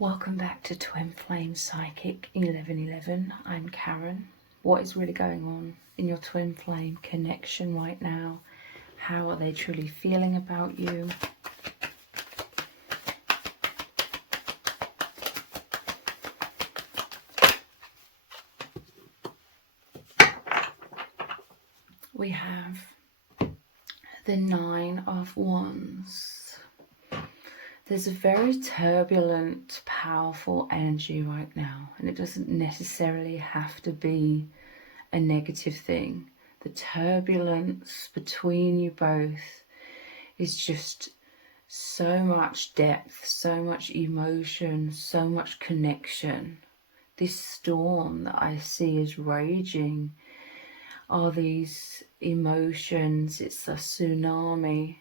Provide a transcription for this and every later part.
Welcome back to Twin Flame Psychic 1111. I'm Karen. What is really going on in your twin flame connection right now? How are they truly feeling about you? We have the Nine of Wands. There's a very turbulent, powerful energy right now, and it doesn't necessarily have to be a negative thing. The turbulence between you both is just so much depth, so much emotion, so much connection. This storm that I see is raging are these emotions. It's a tsunami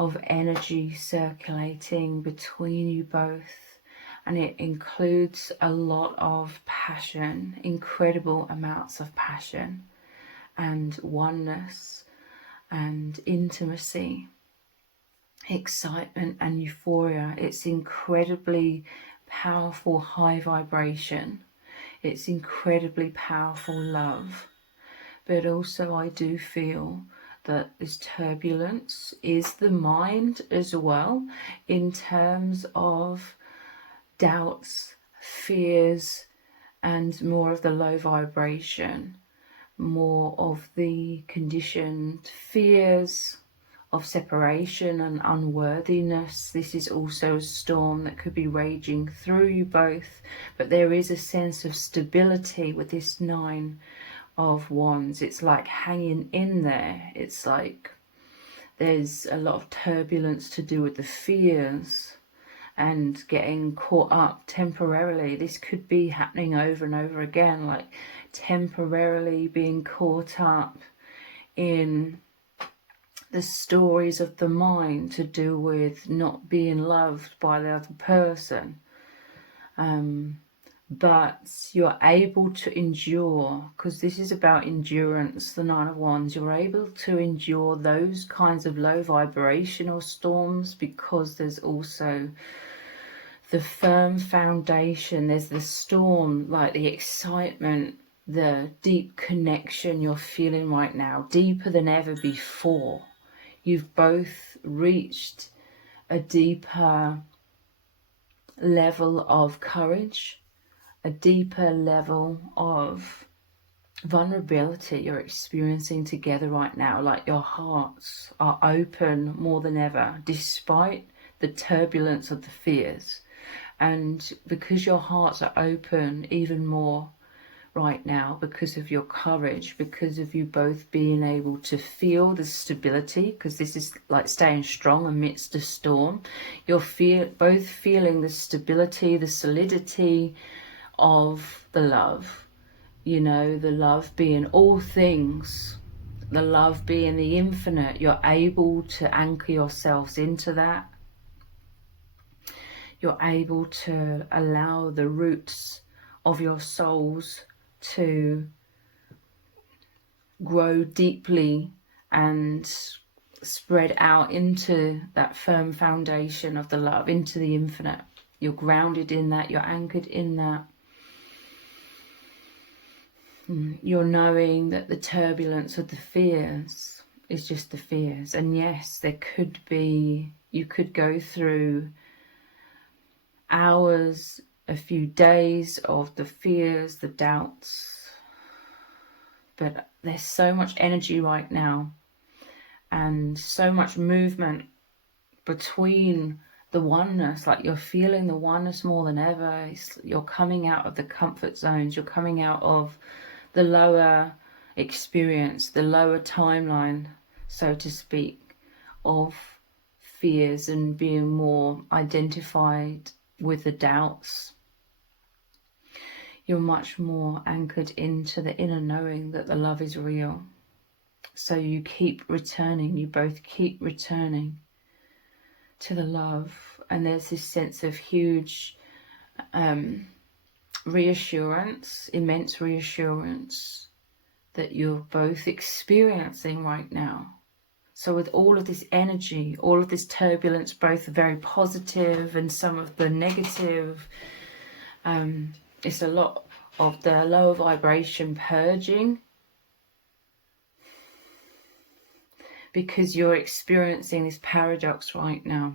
of energy circulating between you both, and it includes a lot of passion, incredible amounts of passion and oneness and intimacy, excitement and euphoria. It's incredibly powerful high vibration. It's incredibly powerful love. But also I do feel that this turbulence is the mind as well, in terms of doubts, fears, and more of the low vibration, more of the conditioned fears of separation and unworthiness. This is also a storm that could be raging through you both, but there is a sense of stability with this Nine of Wands. It's like hanging in there. It's like there's a lot of turbulence to do with the fears and getting caught up temporarily. This could be happening over and over again, like temporarily being caught up in the stories of the mind to do with not being loved by the other person. But you're able to endure, because this is about endurance, the Nine of Wands. You're able to endure those kinds of low vibrational storms because there's also the firm foundation. There's the storm, like the excitement, the deep connection you're feeling right now, deeper than ever before. You've both reached a deeper level of courage, a deeper level of vulnerability you're experiencing together right now. Like your hearts are open more than ever, despite the turbulence of the fears. And because your hearts are open even more right now, because of your courage, because of you both being able to feel the stability, because this is like staying strong amidst a storm. You're both feeling the stability, the solidity of the love, you know, the love being all things, the love being the infinite. You're able to anchor yourselves into that. You're able to allow the roots of your souls to grow deeply and spread out into that firm foundation of the love, into the infinite. You're grounded in that, you're anchored in that. You're knowing that the turbulence of the fears is just the fears. And yes, there could be, you could go through hours, a few days of the fears, the doubts. But there's so much energy right now and so much movement between the oneness. Like you're feeling the oneness more than ever. You're coming out of the comfort zones. You're coming out of the lower experience, the lower timeline, so to speak, of fears, and being more identified with the doubts. You're much more anchored into the inner knowing that the love is real. So you keep returning, you both keep returning to the love. And there's this sense of huge reassurance, immense reassurance that you're both experiencing right now. So with all of this energy, all of this turbulence, both very positive and some of the negative, it's a lot of the lower vibration purging, because you're experiencing this paradox right now,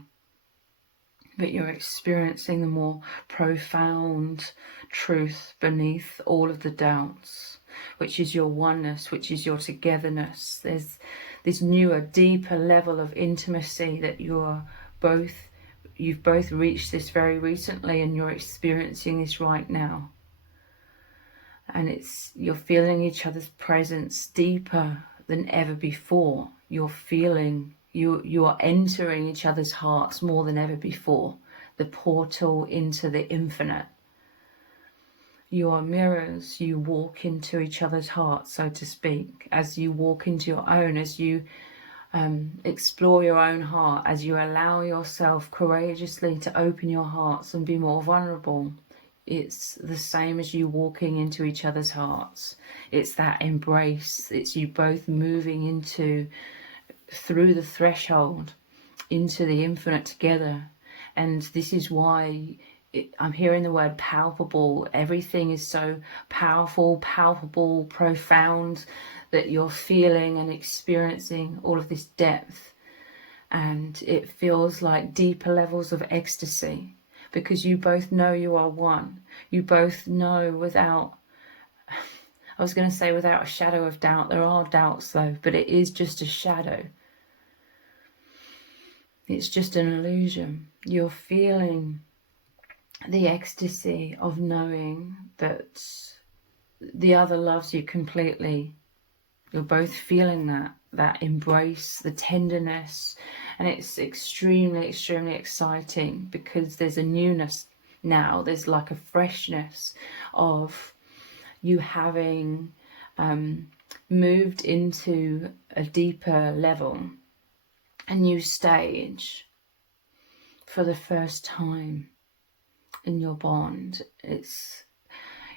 that you're experiencing the more profound truth beneath all of the doubts, which is your oneness, which is your togetherness. There's this newer, deeper level of intimacy that you've both reached this very recently, and you're experiencing this right now. And you're feeling each other's presence deeper than ever before. You're feeling, you are entering each other's hearts more than ever before. The portal into the infinite. You are mirrors. You walk into each other's hearts, so to speak, as you walk into your own, as you explore your own heart, as you allow yourself courageously to open your hearts and be more vulnerable. It's the same as you walking into each other's hearts. It's that embrace. It's you both moving through the threshold into the infinite together. And this is why I'm hearing the word palpable. Everything is so powerful, palpable, profound, that you're feeling and experiencing all of this depth. And it feels like deeper levels of ecstasy, because you both know you are one. You both know without a shadow of doubt. There are doubts though, but it is just a shadow. It's just an illusion. You're feeling the ecstasy of knowing that the other loves you completely. You're both feeling that embrace, the tenderness, and it's extremely, extremely exciting, because there's a newness now. There's like a freshness of you having moved into a deeper level, a new stage for the first time in your bond.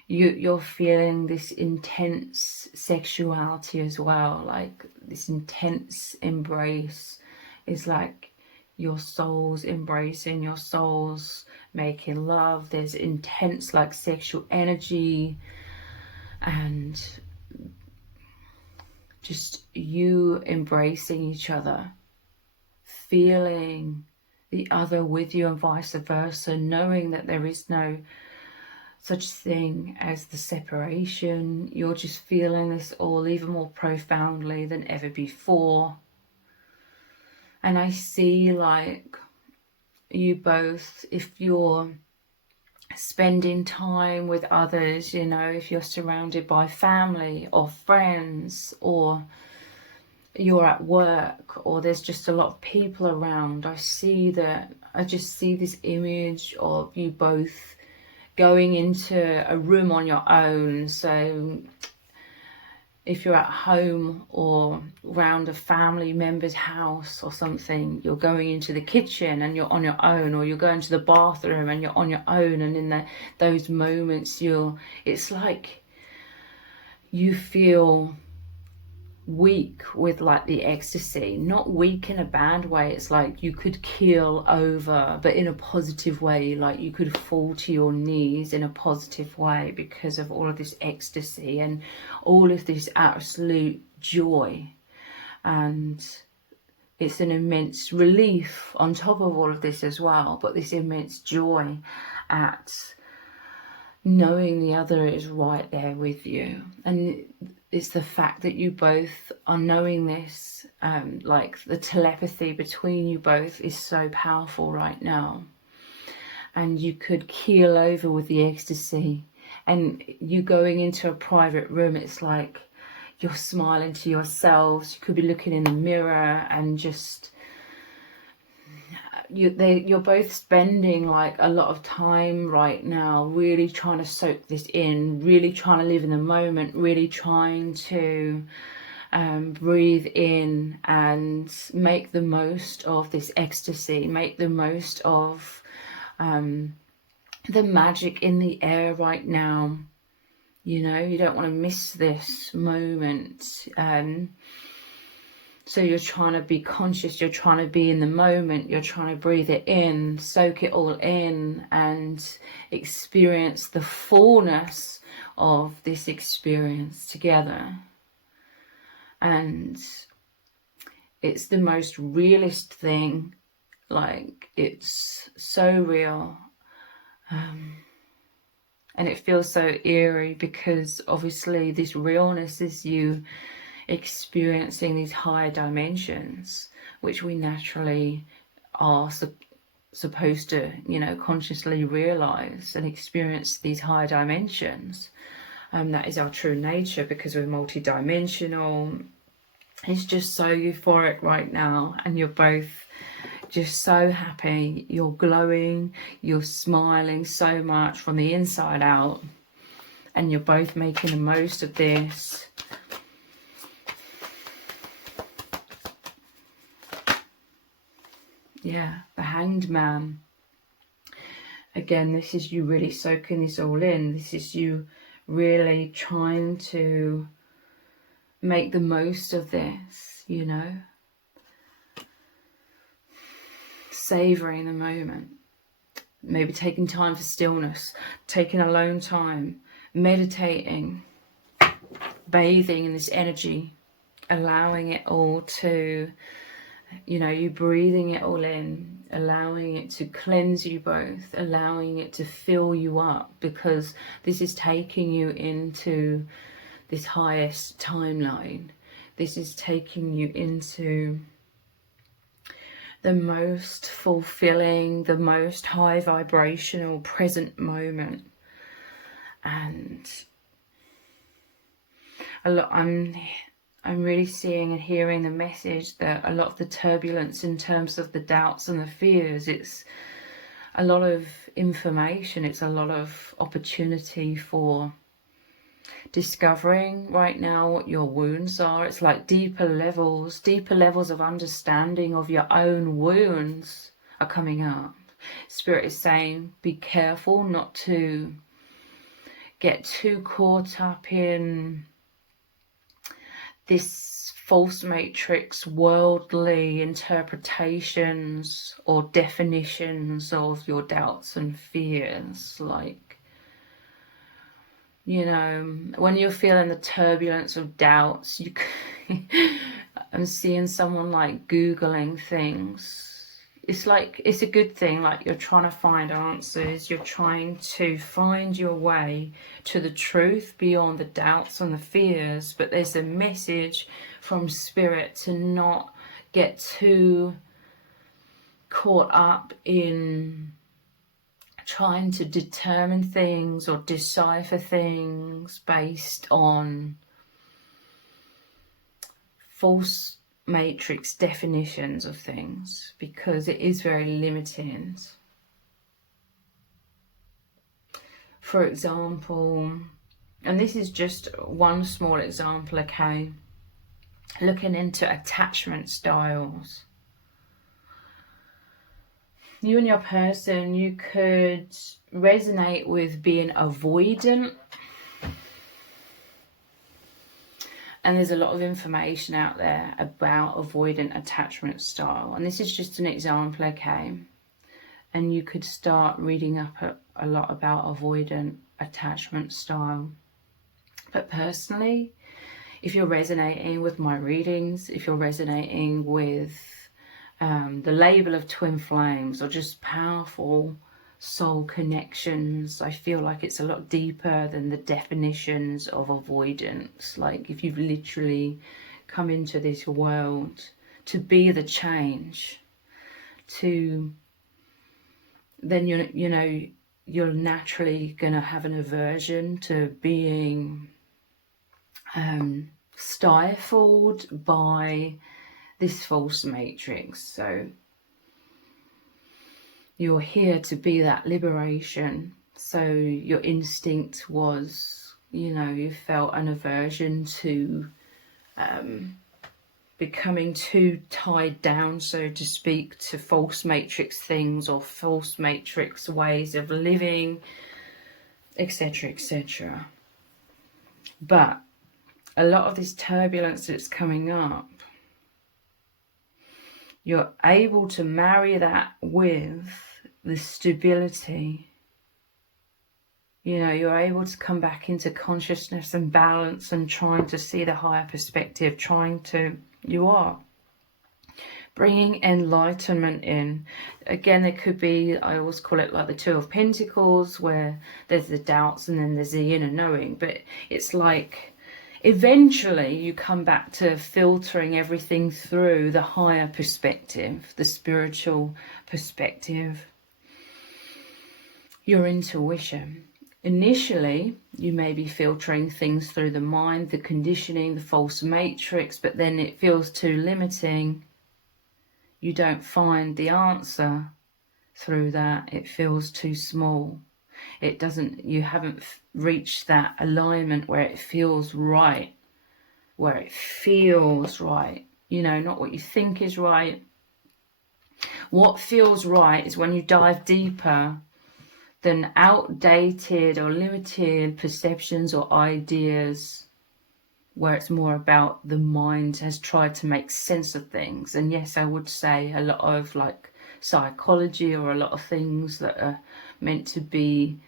You're feeling this intense sexuality as well, like this intense embrace is like your souls embracing, your souls making love. There's intense like sexual energy, and just you embracing each other, feeling the other with you and vice versa, knowing that there is no such thing as the separation. You're just feeling this all even more profoundly than ever before. And I see like you both, if you're spending time with others, you know, if you're surrounded by family or friends, or you're at work, or there's just a lot of people around, I just see this image of you both going into a room on your own. So if you're at home or around a family member's house or something, you're going into the kitchen and you're on your own, or you're going to the bathroom and you're on your own, and in those moments it's like you feel weak with like the ecstasy. Not weak in a bad way, it's like you could keel over, but in a positive way, like you could fall to your knees in a positive way, because of all of this ecstasy and all of this absolute joy. And it's an immense relief on top of all of this as well, but this immense joy at knowing the other is right there with you. And it's the fact that you both are knowing this, like the telepathy between you both is so powerful right now. And you could keel over with the ecstasy. And you going into a private room, it's like you're smiling to yourselves. You could be looking in the mirror and just you're both spending like a lot of time right now really trying to soak this in, really trying to live in the moment, really trying to breathe in and make the most of this ecstasy, make the most of the magic in the air right now. You know, you don't want to miss this moment. So you're trying to be conscious, you're trying to be in the moment, you're trying to breathe it in, soak it all in, and experience the fullness of this experience together. And it's the most realist thing, like it's so real. And it feels so eerie because obviously this realness is you experiencing these higher dimensions, which we naturally are supposed to, you know, consciously realize and experience these higher dimensions. That is our true nature because we're multidimensional. It's just so euphoric right now, and you're both just so happy. You're glowing, you're smiling so much from the inside out, and you're both making the most of this. Yeah, the Hanged Man. Again, this is you really soaking this all in. This is you really trying to make the most of this, you know. Savouring the moment. Maybe taking time for stillness, taking alone time, meditating, bathing in this energy, allowing it all to, you know, you breathing it all in, allowing it to cleanse you both, allowing it to fill you up, because this is taking you into this highest timeline. This is taking you into the most fulfilling, the most high vibrational present moment. And a lot, I'm really seeing and hearing the message that a lot of the turbulence in terms of the doubts and the fears, it's a lot of information, it's a lot of opportunity for discovering right now what your wounds are. It's like deeper levels of understanding of your own wounds are coming up. Spirit is saying, be careful not to get too caught up in this false matrix, worldly interpretations or definitions of your doubts and fears. Like, you know, when you're feeling the turbulence of doubts, I'm seeing someone like Googling things. It's like, it's a good thing, like you're trying to find answers, you're trying to find your way to the truth beyond the doubts and the fears, but there's a message from Spirit to not get too caught up in trying to determine things or decipher things based on false matrix definitions of things, because it is very limiting. For example, and this is just one small example, okay, looking into attachment styles. You and your person, you could resonate with being avoidant. And there's a lot of information out there about avoidant attachment style. And this is just an example, okay? And you could start reading up a lot about avoidant attachment style. But personally, if you're resonating with my readings, if you're resonating with the label of twin flames or just powerful soul connections, I feel like it's a lot deeper than the definitions of avoidance. Like if you've literally come into this world to be the change, to then you're naturally gonna have an aversion to being stifled by this false matrix. So you're here to be that liberation. So your instinct was, you felt an aversion to becoming too tied down, so to speak, to false matrix things or false matrix ways of living, etc., etc. But a lot of this turbulence that's coming up, you're able to marry that with the stability. You know, you're able to come back into consciousness and balance and trying to see the higher perspective, you are bringing enlightenment in. Again, there could be, I always call it like the Two of Pentacles, where there's the doubts and then there's the inner knowing. But it's like eventually you come back to filtering everything through the higher perspective, the spiritual perspective, your intuition. Initially, you may be filtering things through the mind, the conditioning, the false matrix, but then it feels too limiting. You don't find the answer through that. It feels too small. You haven't reached that alignment where it feels right. You know, not what you think is right. What feels right is when you dive deeper than outdated or limited perceptions or ideas, where it's more about the mind has tried to make sense of things. And yes, I would say a lot of like psychology, or a lot of things that are meant to be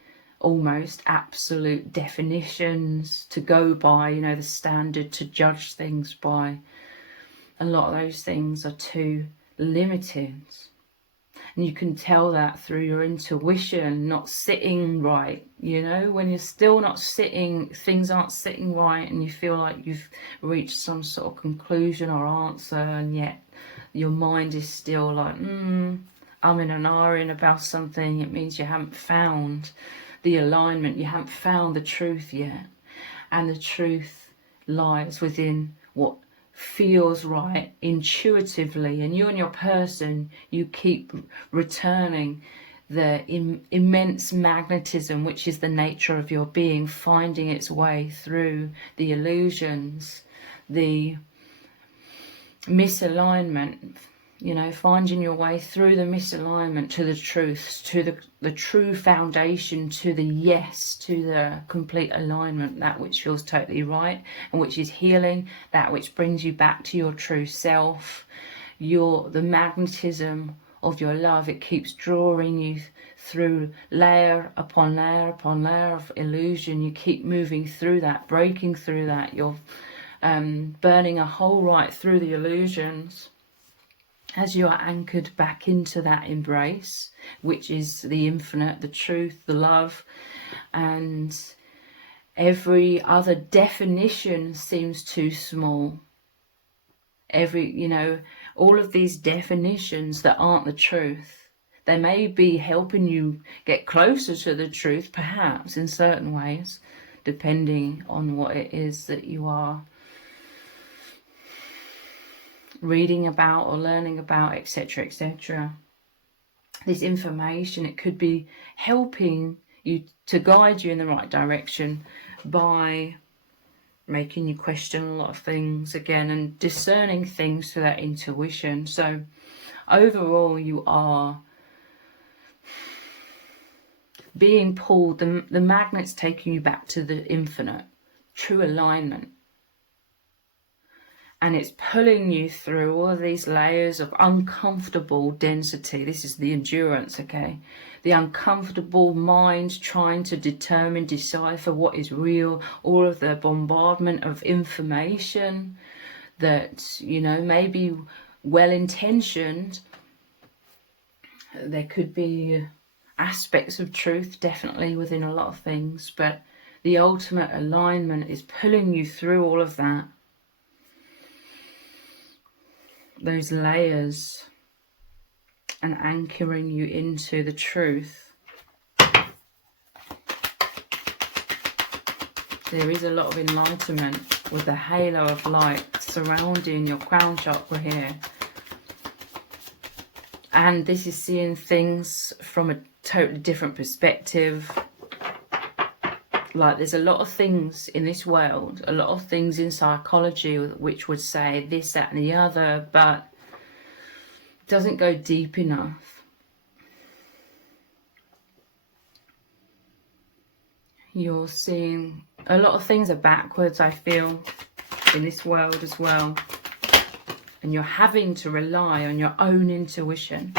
almost absolute definitions to go by, you know, the standard to judge things by. A lot of those things are too limited. And you can tell that through your intuition not sitting right. You know, when you're still not sitting, things aren't sitting right, and you feel like you've reached some sort of conclusion or answer, and yet your mind is still like, I'm in an iron about something. It means you haven't found the alignment. You haven't found the truth yet. And the truth lies within what feels right intuitively, and you and your person, you keep returning the immense magnetism, which is the nature of your being, finding its way through the illusions, the misalignment, you know, finding your way through the misalignment to the truth, to the true foundation, to the yes, to the complete alignment, that which feels totally right and which is healing, that which brings you back to your true self. The magnetism of your love, it keeps drawing you through layer upon layer upon layer of illusion. You keep moving through that, breaking through that. You're burning a hole right through the illusions, as you are anchored back into that embrace, which is the infinite, the truth, the love. And every other definition seems too small. All of these definitions that aren't the truth, they may be helping you get closer to the truth, perhaps in certain ways, depending on what it is that you are reading about or learning about, etc., etc. This information, it could be helping you to guide you in the right direction by making you question a lot of things again and discerning things through that intuition. So overall, you are being pulled, the magnet's taking you back to the infinite, true alignment. And it's pulling you through all of these layers of uncomfortable density. This is the endurance, okay? The uncomfortable mind trying to determine, decipher what is real. All of the bombardment of information that, you know, may be well-intentioned. There could be aspects of truth, definitely, within a lot of things. But the ultimate alignment is pulling you through all of that. Those layers, and anchoring you into the truth. There is a lot of enlightenment with the halo of light surrounding your crown chakra here. And this is seeing things from a totally different perspective. Like, there's a lot of things in this world, a lot of things in psychology which would say this, that and the other, but it doesn't go deep enough. You're seeing a lot of things are backwards, I feel, in this world as well. and you're having to rely on your own intuition.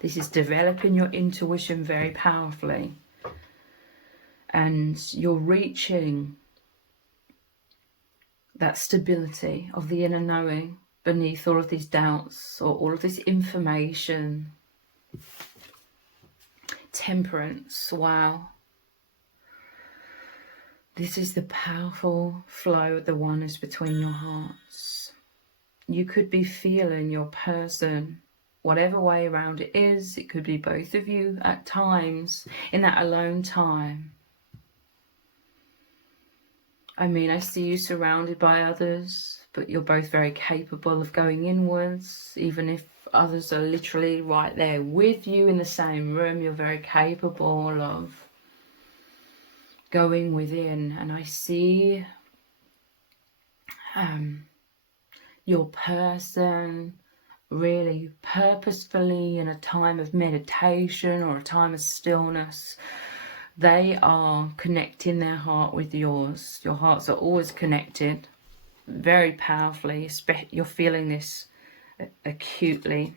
This is developing your intuition very powerfully, and you're reaching that stability of the inner knowing beneath all of these doubts or all of this information. Temperance, wow. This is the powerful flow of the oneness between your hearts. You could be feeling your person, whatever way around it is. It could be both of you at times in that alone time. I mean, I see you surrounded by others, but you're both very capable of going inwards. Even if others are literally right there with you in the same room, you're very capable of going within. And I see your person really purposefully in a time of meditation or a time of stillness. They are connecting their heart with yours. Your hearts are always connected very powerfully. You're feeling this acutely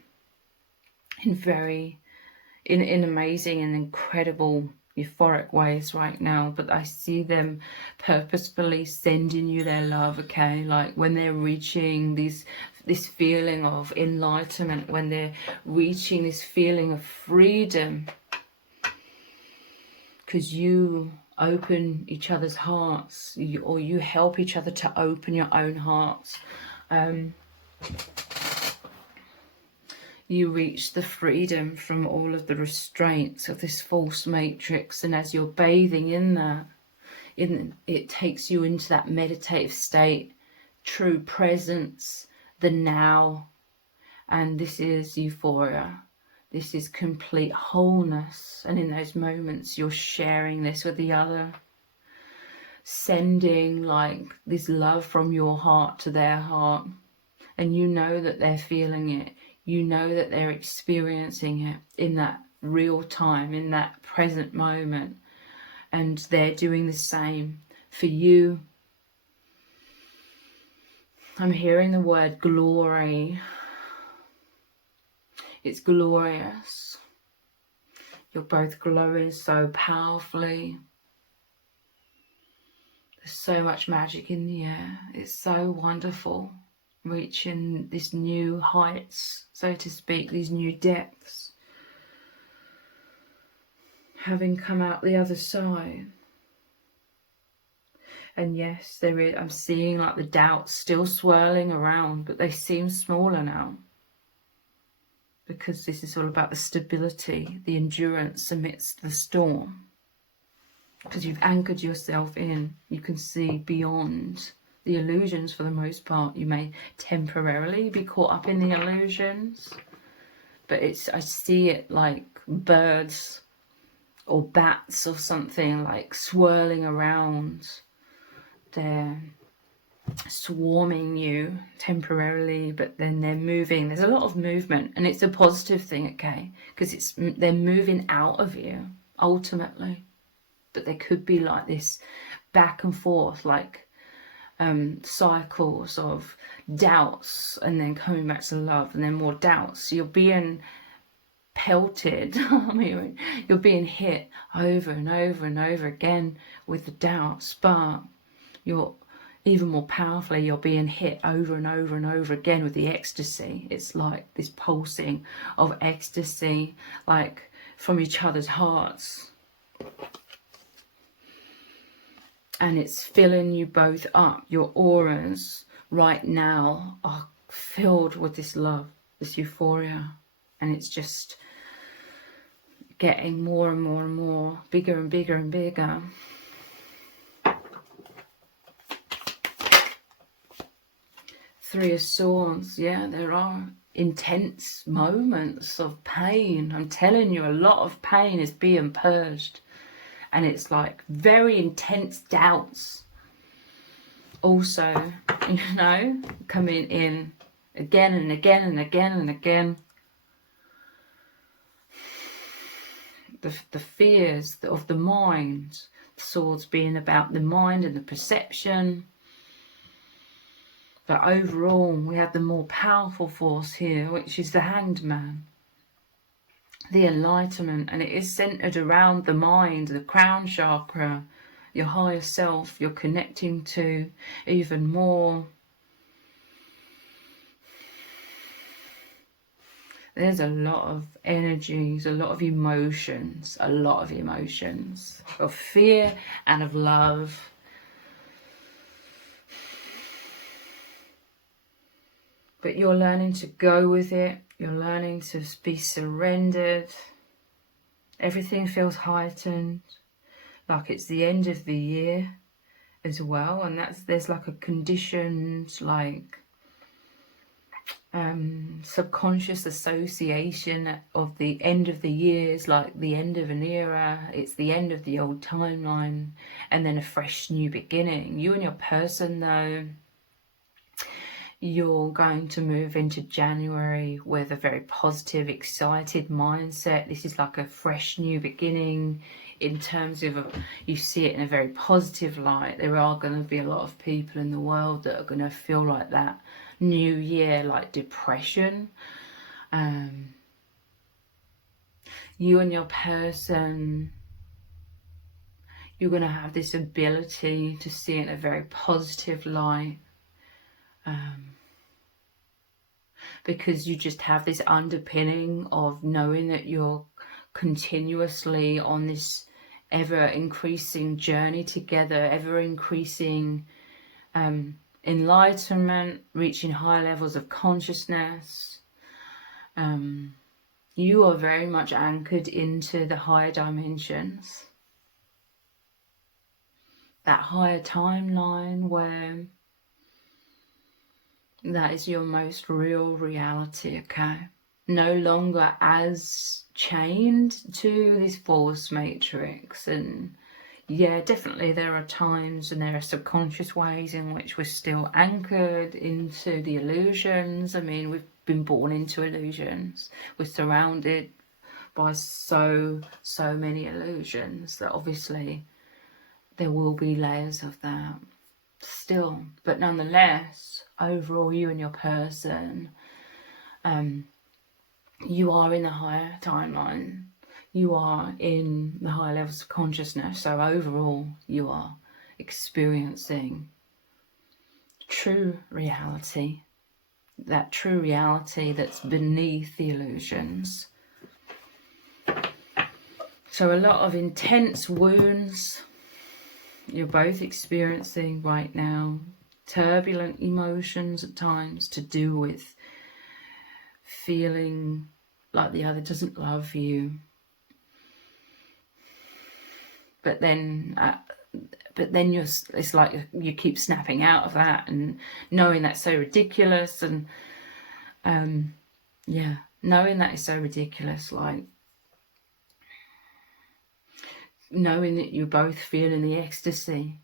in amazing and incredible euphoric ways right now. But I see them purposefully sending you their love, okay? Like when they're reaching this feeling of enlightenment, when they're reaching this feeling of freedom, because you open each other's hearts, or you help each other to open your own hearts. You reach the freedom from all of the restraints of this false matrix, and as you're bathing in that, it takes you into that meditative state, true presence, the now, and this is euphoria. This is complete wholeness, and in those moments you're sharing this with the other, sending like this love from your heart to their heart, and you know that they're feeling it. You know that they're experiencing it in that real time, in that present moment, and they're doing the same for you. I'm hearing the word glory. It's glorious. You're both glowing so powerfully. There's so much magic in the air. It's so wonderful. Reaching these new heights, so to speak, these new depths. Having come out the other side. And yes, there is, I'm seeing like the doubts still swirling around, but they seem smaller now. Because this is all about the stability, the endurance amidst the storm. Because you've anchored yourself in, you can see beyond the illusions for the most part. You may temporarily be caught up in the illusions, but I see it like birds or bats or something, like swirling around. They're swarming you temporarily, but then they're moving. There's a lot of movement, and it's a positive thing, okay? Because they're moving out of you ultimately, but they could be like this back and forth, like cycles of doubts and then coming back to love and then more doubts. You're being pelted. I mean, you're being hit over and over and over again with the doubts, but you're even more powerfully, you're being hit over and over and over again with the ecstasy. It's like this pulsing of ecstasy, like from each other's hearts. And it's filling you both up. Your auras right now are filled with this love, this euphoria. And it's just getting more and more and more, bigger and bigger and bigger. Three of Swords, yeah, there are intense moments of pain. I'm telling you, a lot of pain is being purged. And it's like very intense doubts also, you know, coming in again and again and again and again. The fears of the mind, the swords being about the mind and the perception. But overall, we have the more powerful force here, which is the Hanged Man, the enlightenment, and it is centered around the mind, the crown chakra, your higher self. You're connecting to even more. There's a lot of energies, a lot of emotions, of fear and of love. But you're learning to go with it. You're learning to be surrendered. Everything feels heightened, like it's the end of the year as well. And there's like a conditioned, like subconscious association of the end of the years, like the end of an era. It's the end of the old timeline and then a fresh new beginning. You and your person, though, you're going to move into January with a very positive, excited mindset. This is like a fresh new beginning in terms of, you see it in a very positive light. There are going to be a lot of people in the world that are going to feel like that new year, like depression. You and your person, you're going to have this ability to see it in a very positive light. Because you just have this underpinning of knowing that you're continuously on this ever-increasing journey together, ever-increasing enlightenment, reaching higher levels of consciousness. You are very much anchored into the higher dimensions, that higher timeline where that is your most real reality, okay? No longer as chained to this false matrix. And yeah, definitely there are times and there are subconscious ways in which we're still anchored into the illusions. I mean, we've been born into illusions. We're surrounded by so many illusions that obviously there will be layers of that still. But nonetheless, overall, you and your person, you are in the higher timeline. You are in the higher levels of consciousness. So overall, you are experiencing true reality. That true reality that's beneath the illusions. So a lot of intense wounds you're both experiencing right now. Turbulent emotions at times to do with feeling like the other doesn't love you. But then it's like you keep snapping out of that and knowing that's so ridiculous. And yeah, knowing that is so ridiculous, like knowing that you're both feeling the ecstasy,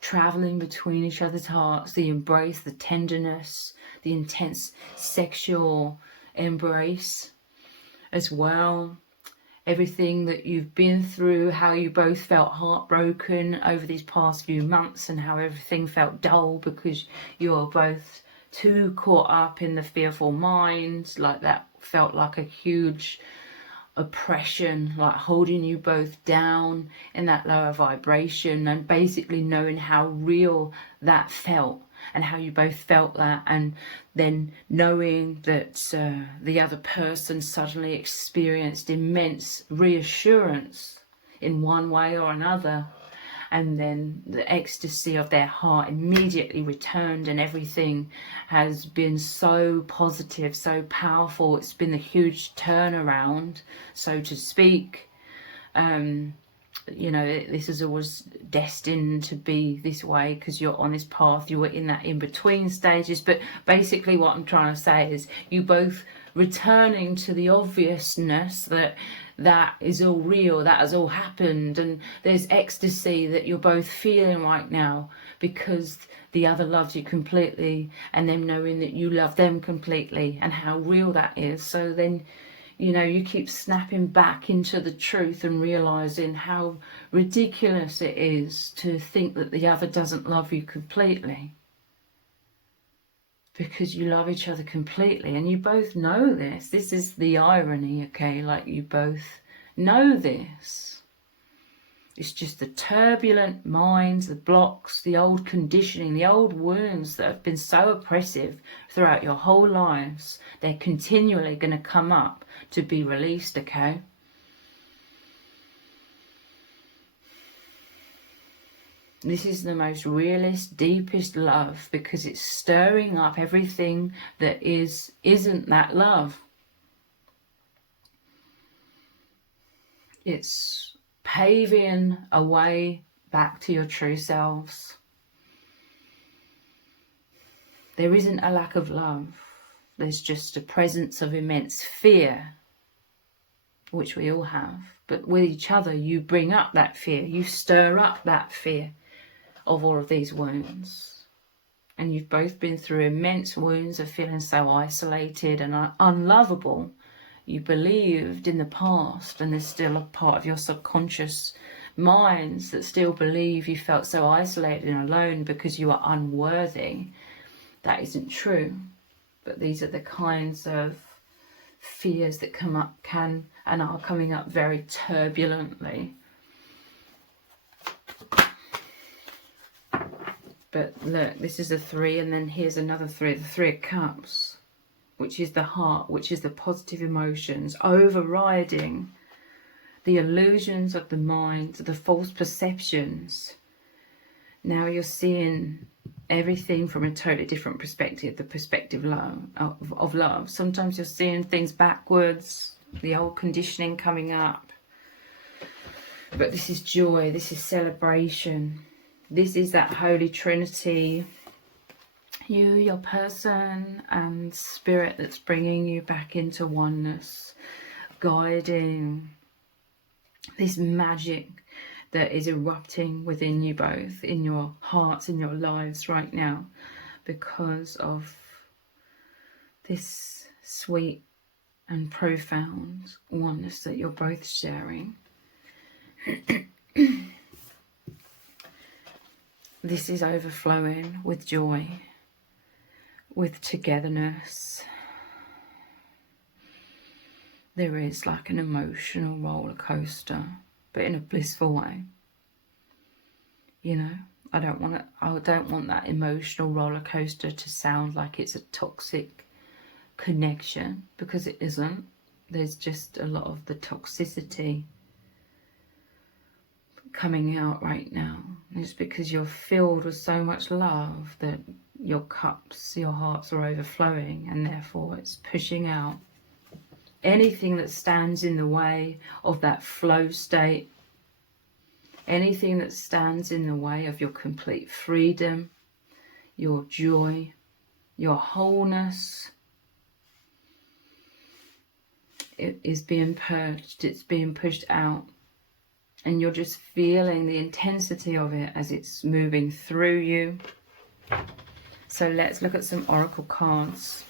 traveling between each other's hearts, the embrace, the tenderness, the intense sexual embrace as well. Everything that you've been through, how you both felt heartbroken over these past few months and how everything felt dull because you're both too caught up in the fearful mind. Like that felt like a huge oppression, like holding you both down in that lower vibration, and basically knowing how real that felt and how you both felt that, and then knowing that the other person suddenly experienced immense reassurance in one way or another, and then the ecstasy of their heart immediately returned, and everything has been so positive, so powerful. It's been a huge turnaround, so to speak. You know, this is always destined to be this way because you're on this path. You were in that in-between stages. But basically what I'm trying to say is you both returning to the obviousness that that is all real, that has all happened, and there's ecstasy that you're both feeling right now because the other loves you completely, and them knowing that you love them completely, and how real that is. So then, you know, you keep snapping back into the truth and realizing how ridiculous it is to think that the other doesn't love you completely. because you love each other completely, and you both know this. This is the irony, okay? Like, you both know this. It's just the turbulent minds, the blocks, the old conditioning, the old wounds that have been so oppressive throughout your whole lives. They're continually going to come up to be released, okay? This is the most realist, deepest love, because it's stirring up everything that isn't that love. It's paving a way back to your true selves. There isn't a lack of love. There's just a presence of immense fear, which we all have. But with each other, you bring up that fear. You stir up that fear of all of these wounds. And you've both been through immense wounds of feeling so isolated and unlovable. You believed in the past, and there's still a part of your subconscious minds that still believe you felt so isolated and alone because you are unworthy. That isn't true. But these are the kinds of fears that come up, can and are coming up very turbulently. But look, this is a 3, and then here's another 3, the 3 of Cups, which is the heart, which is the positive emotions, overriding the illusions of the mind, the false perceptions. Now you're seeing everything from a totally different perspective, the perspective of love. Sometimes you're seeing things backwards, the old conditioning coming up. But this is joy, this is celebration. This is that Holy Trinity, you, your person, and spirit that's bringing you back into oneness, guiding this magic that is erupting within you both, in your hearts, in your lives right now, because of this sweet and profound oneness that you're both sharing. This is overflowing with joy, with togetherness. There is like an emotional roller coaster, but in a blissful way. You know, I don't want that emotional roller coaster to sound like it's a toxic connection, because it isn't. There's just a lot of the toxicity coming out right now. It's because you're filled with so much love that your cups, your hearts are overflowing, and therefore it's pushing out anything that stands in the way of that flow state, anything that stands in the way of your complete freedom, your joy, your wholeness. It is being purged, it's being pushed out. And you're just feeling the intensity of it as it's moving through you. So let's look at some oracle cards.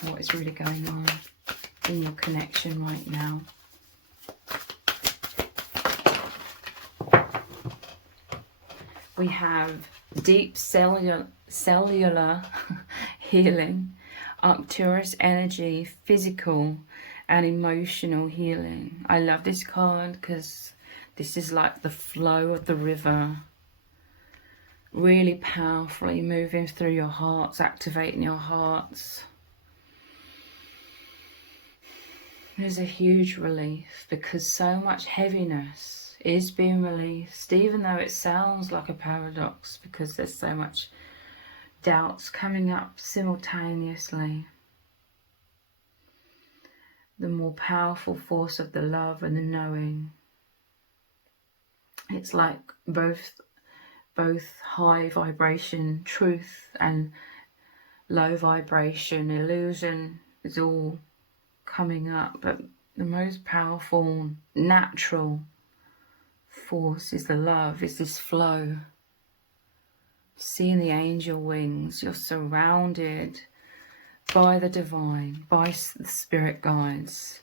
What is really going on in your connection right now? We have deep cellular healing, Arcturus energy, physical and emotional healing. I love this card because this is like the flow of the river, really powerfully moving through your hearts, activating your hearts. There's a huge relief because so much heaviness is being released, even though it sounds like a paradox, because there's so much doubts coming up simultaneously. The more powerful force of the love and the knowing. It's like both high vibration truth and low vibration illusion is all coming up, but the most powerful natural force is the love, is this flow. Seeing the angel wings, you're surrounded by the divine, by the spirit guides.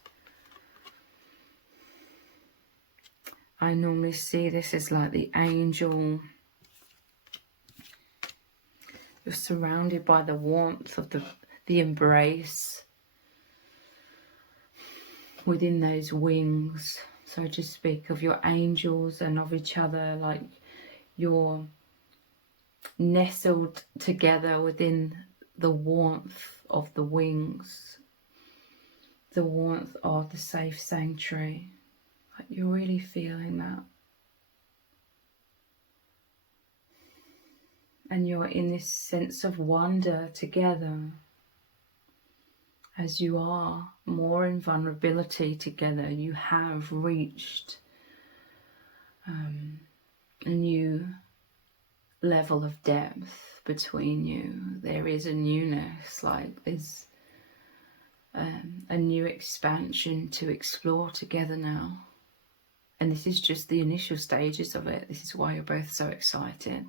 I normally see this as like the angel. You're surrounded by the warmth of the embrace within those wings, so to speak, of your angels and of each other, like you're nestled together within the warmth of the wings, the warmth of the safe sanctuary. Like you're really feeling that. And you're in this sense of wonder together as you are more in vulnerability together. You have reached a new level of depth between you. There is a newness, like there's a new expansion to explore together now. And this is just the initial stages of it. This is why you're both so excited.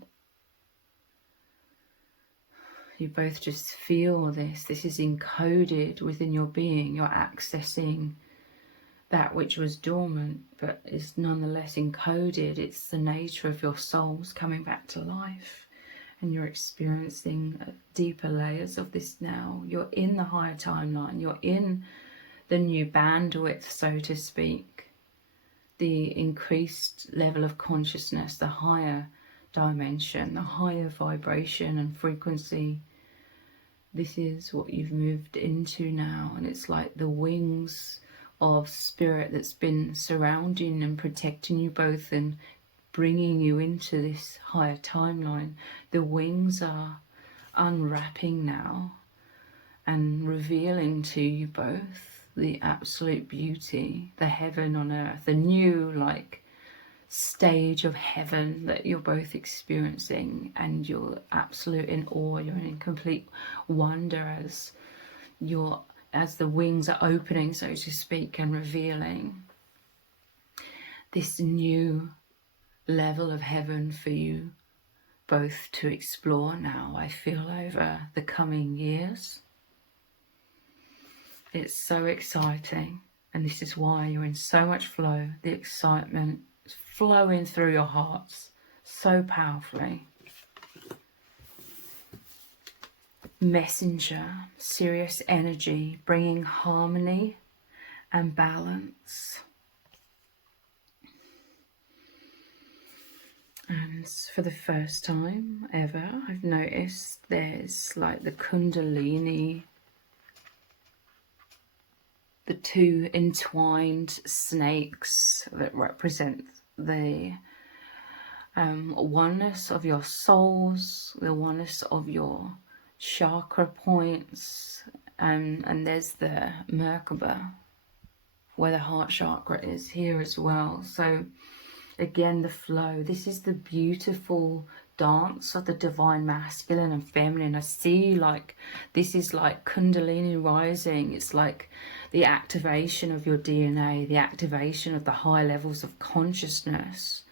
You both just feel this. This is encoded within your being. You're accessing that which was dormant, but is nonetheless encoded. It's the nature of your souls coming back to life. And you're experiencing deeper layers of this now. You're in the higher timeline. You're in the new bandwidth, so to speak. The increased level of consciousness, the higher dimension, the higher vibration and frequency. This is what you've moved into now, and it's like the wings of spirit that's been surrounding and protecting you both and bringing you into this higher timeline. The wings are unwrapping now and revealing to you both the absolute beauty, the heaven on earth, the new like stage of heaven that you're both experiencing, and you're absolute in awe. You're in complete wonder as the wings are opening, so to speak, and revealing this new level of heaven for you both to explore now. I feel over the coming years. It's so exciting, and this is why you're in so much flow. The excitement is flowing through your hearts so powerfully. Messenger, serious energy, bringing harmony and balance. And for the first time ever, I've noticed there's like the Kundalini, the two entwined snakes that represent the oneness of your souls, the oneness of your chakra points, and there's the Merkaba where the heart chakra is here as well. So again, the flow. This is the beautiful dance of the divine masculine and feminine. I see like this is like Kundalini rising. It's like the activation of your DNA, the activation of the high levels of consciousness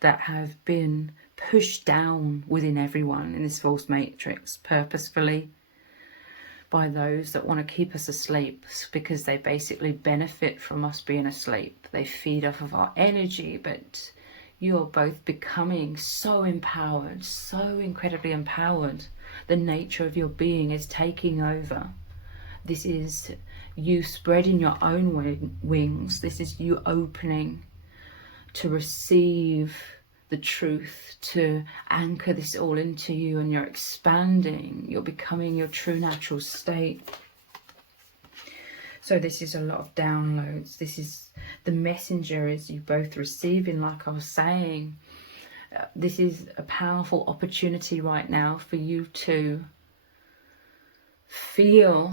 that have been pushed down within everyone in this false matrix purposefully by those that want to keep us asleep, because they basically benefit from us being asleep. They feed off of our energy, but you're both becoming so empowered, so incredibly empowered. The nature of your being is taking over. This is you spreading your own wings. This is you opening to receive the truth, to anchor this all into you, and you're expanding. You're becoming your true natural state. So this is a lot of downloads. This is the messenger is you both receiving, like I was saying. This is a powerful opportunity right now for you to feel,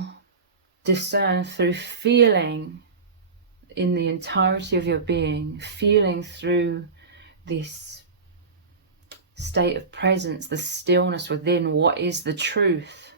discern through feeling in the entirety of your being, feeling through this state of presence, the stillness within what is the truth.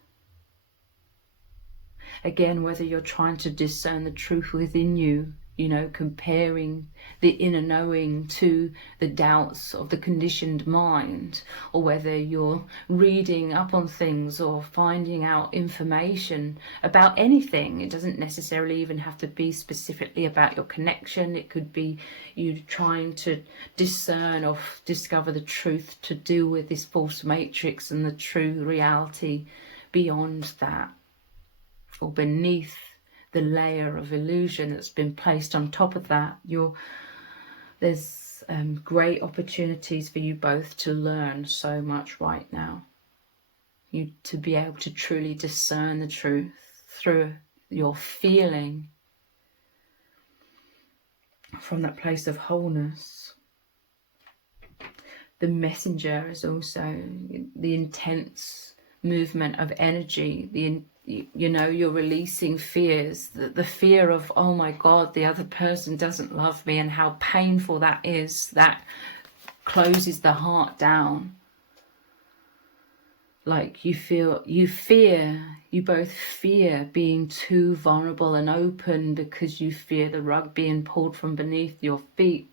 Again, whether you're trying to discern the truth within you you know, comparing the inner knowing to the doubts of the conditioned mind, or whether you're reading up on things or finding out information about anything. It doesn't necessarily even have to be specifically about your connection. It could be you trying to discern or discover the truth to deal with this false matrix and the true reality beyond that, or beneath the layer of illusion that's been placed on top of that. There's great opportunities for you both to learn so much right now. You to be able to truly discern the truth through your feeling from that place of wholeness. The messenger is also the intense movement of energy, you know, you're releasing fears, the fear of, oh my God, the other person doesn't love me, and how painful that is. That closes the heart down. Like you both fear being too vulnerable and open, because you fear the rug being pulled from beneath your feet.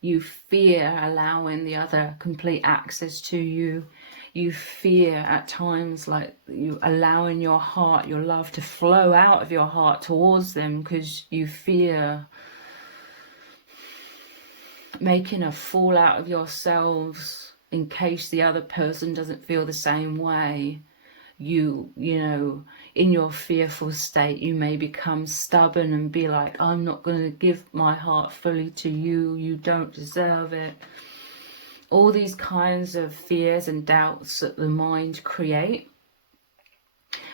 You fear allowing the other complete access to you. You fear at times, like, you allowing your heart, your love to flow out of your heart towards them, because you fear making a fool out of yourselves in case the other person doesn't feel the same way. You know, in your fearful state, you may become stubborn and be like, I'm not going to give my heart fully to you. You don't deserve it. All these kinds of fears and doubts that the mind create.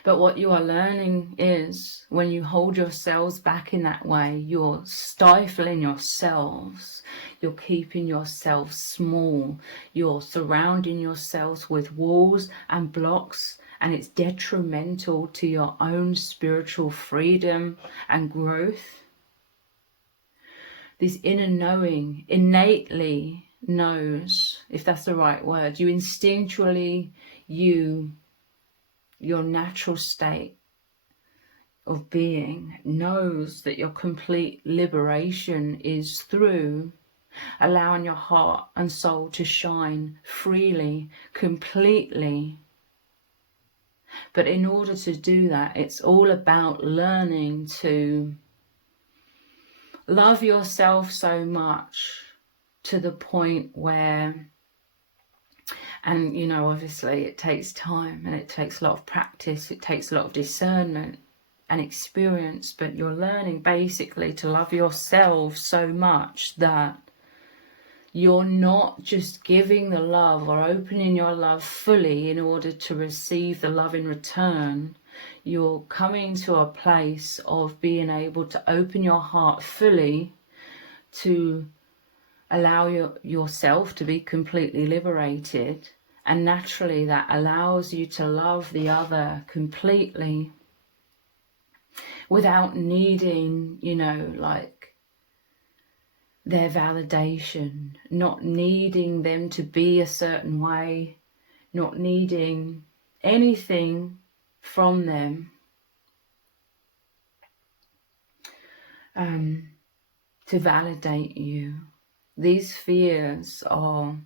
But what you are learning is, when you hold yourselves back in that way, you're stifling yourselves. You're keeping yourselves small. You're surrounding yourselves with walls and blocks, and it's detrimental to your own spiritual freedom and growth. This inner knowing innately knows, if that's the right word, you instinctually, your natural state of being knows that your complete liberation is through allowing your heart and soul to shine freely, completely. But in order to do that, it's all about learning to love yourself so much to the point where, and you know, obviously it takes time and it takes a lot of practice, it takes a lot of discernment and experience, but you're learning basically to love yourself so much that you're not just giving the love or opening your love fully in order to receive the love in return. You're coming to a place of being able to open your heart fully to allow yourself to be completely liberated, and naturally that allows you to love the other completely without needing, you know, like their validation, not needing them to be a certain way, not needing anything from them to validate you. These fears are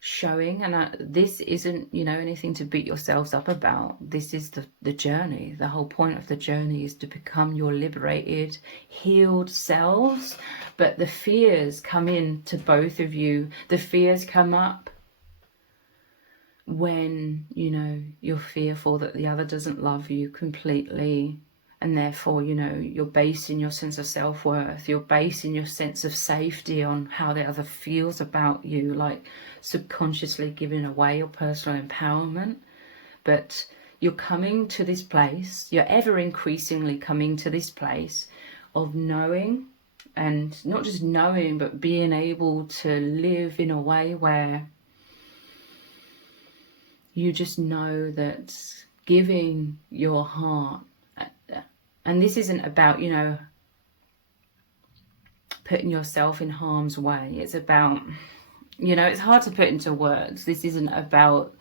showing, and this isn't, you know, anything to beat yourselves up about. This is the journey. The whole point of the journey is to become your liberated, healed selves. But the fears come in to both of you. The fears come up when, you know, you're fearful that the other doesn't love you completely, and therefore, you know, you're basing your sense of self-worth, you're basing your sense of safety on how the other feels about you, like subconsciously giving away your personal empowerment. But you're coming to this place, you're ever increasingly coming to this place of knowing, and not just knowing, but being able to live in a way where you just know that giving your heart, and this isn't about, you know, putting yourself in harm's way. It's about, you know, it's hard to put into words. This isn't about